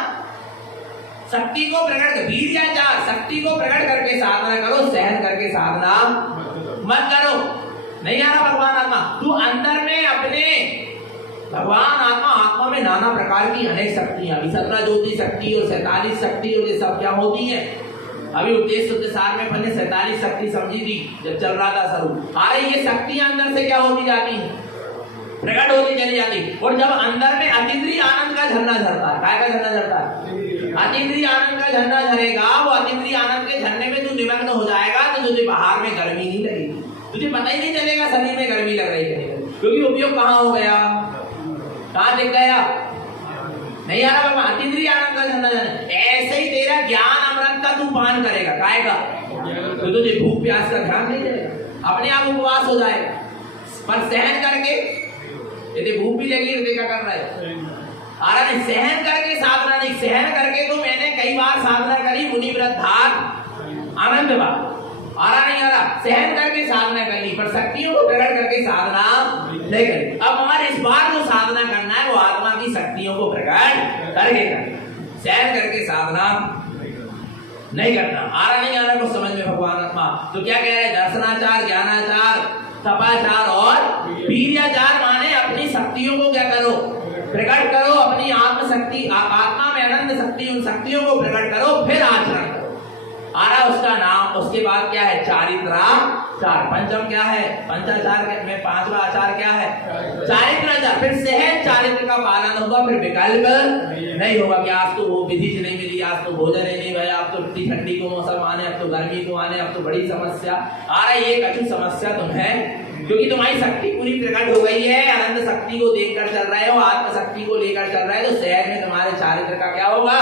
शक्ति को प्रकट कर, वीर्याचार, शक्ति को प्रकट करके साधना करो, सहन करके साधना मत करो। नहीं आ रहा भगवान आत्मा? तू अंदर में अपने भगवान आत्मा में नाना प्रकार की अनेक शक्तियां, अभी 17 ज्योति शक्ति और 47 शक्ति और ये सब क्या होती है? अभी उपदेश सार में मैंने 47 शक्ति समझी थी जब चल रहा था शुरू। अरे ये शक्तियां अंदर से क्या होती जाती है, प्रकट होती चली जाती। और जब अंदर में अतीन्द्रिय आनंद का झरना झरता है, काय का झरना झरता है? अतीन्द्रिय आनंद का झरना झरेगा, वो अतीन्द्रिय आनंद के झरने में तू निमग्न हो जाएगा, तो तुझे बाहर में गर्मी नहीं लगेगी, तुझे पता ही नहीं चलेगा शरीर में गर्मी लग रही है, क्योंकि उपयोग कहाँ हो गया, कहाँ दिख गया? नहीं आ रहा बाबा? अतीन्द्रिय आनंद का झरना झरना। ऐसे ही तेरा ज्ञान अमृत का तू पान करेगा, काय का? तो तुझे भूख प्यास का ध्यान नहीं देगा, अपने आप उपवास हो जाएगा। पर सहन करके, यदि भूख भी लगी तो क्या कर रहा है? आ रहा नहीं, सहन करके साधना नहीं। सहन करके तो मैंने कई बार साधना करी, मुनि वृद्धार आनंद बात। आ रहा नहीं आ रहा? सहन करके साधना कर ली, पर शक्तियों को प्रकट करके साधना नहीं करी। अब हमारे इस बार जो साधना करना है वो आत्मा की शक्तियों को प्रकट करके करना, सहन करके साधना नहीं करना। आ रहा नहीं आ रहा कुछ समझ में भगवान आत्मा? तो क्या कह रहे हैं? दर्शनाचार, ज्ञानाचार, तपाचार और वीर्याचार, माने अपनी शक्तियों को क्या करो, प्रकट करो, अपनी आत्म शक्ति, आत्मा में अनंत शक्ति, उन शक्तियों को प्रकट करो, फिर आचरण करो। आ रहा उसका नाम। उसके बाद क्या है? चारित्राचार। पंचम क्या है? पंचाचार में 5वां आचार क्या है? चारित्राचार। फिर सहज चारित्र का पालन होगा, फिर विकल्प नहीं होगा कि आज तो वो विधि से नहीं मिली, आज तो भोजन ही नहीं भया, अब तो इतनी ठंडी को मौसम आने, अब तो गर्मी को आने, अब तो बड़ी समस्या। आ रहा ये कछु समस्या तुम्हें, क्योंकि तुम्हारी शक्ति पूरी प्रकट हो गई है, अनंत शक्ति को देखकर चल रहे हो, आत्म शक्ति को लेकर चल रहे हो, तो सहज में तुम्हारे चारित्र का क्या होगा?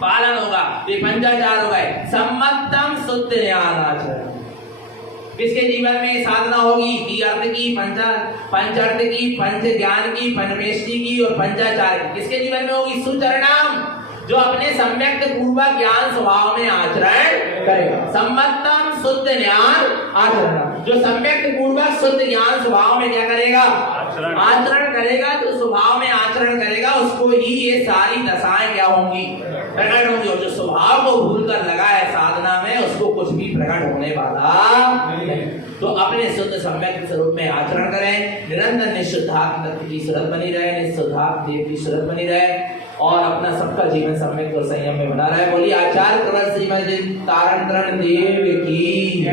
पालन होगा। ये पंचाचार हो गए। सम्मतम शुद्ध ज्ञानाचरण। किसके जीवन में साधना होगी? की अर्थ की, पंचार्थ की, पंच ज्ञान की, पंचमेष्टि की और पंचाचार की। किसके जीवन में होगी? सुचरणम, जो अपने सम्यक पूर्वक ज्ञान स्वभाव में आचरण करेगा। सम्मतम शुद्ध ज्ञान आचरण, जो सम्यक पूर्वक शुद्ध ज्ञान स्वभाव में क्या करेगा? आचरण करेगा। तो स्वभाव में आचरण करेगा, उसको ही ये सारी दशाएं क्या होंगी? प्रकट होंगी। और जो स्वभाव को भूल कर लगा है साधना में, उसको कुछ भी प्रकट होने वाला नहीं। तो अपने शुद्ध सम्यक स्वरूप में आचरण करें, निरंतर निशुद्धात्म तत्व की सूरत बनी रहे, निशुद्धात्म देव की सूरत बनी रहे। और अपना सबका जीवन सम्यक और संयम में बना रहा है। बोलिए आचार्य प्रवर श्रीमद तारण देव की।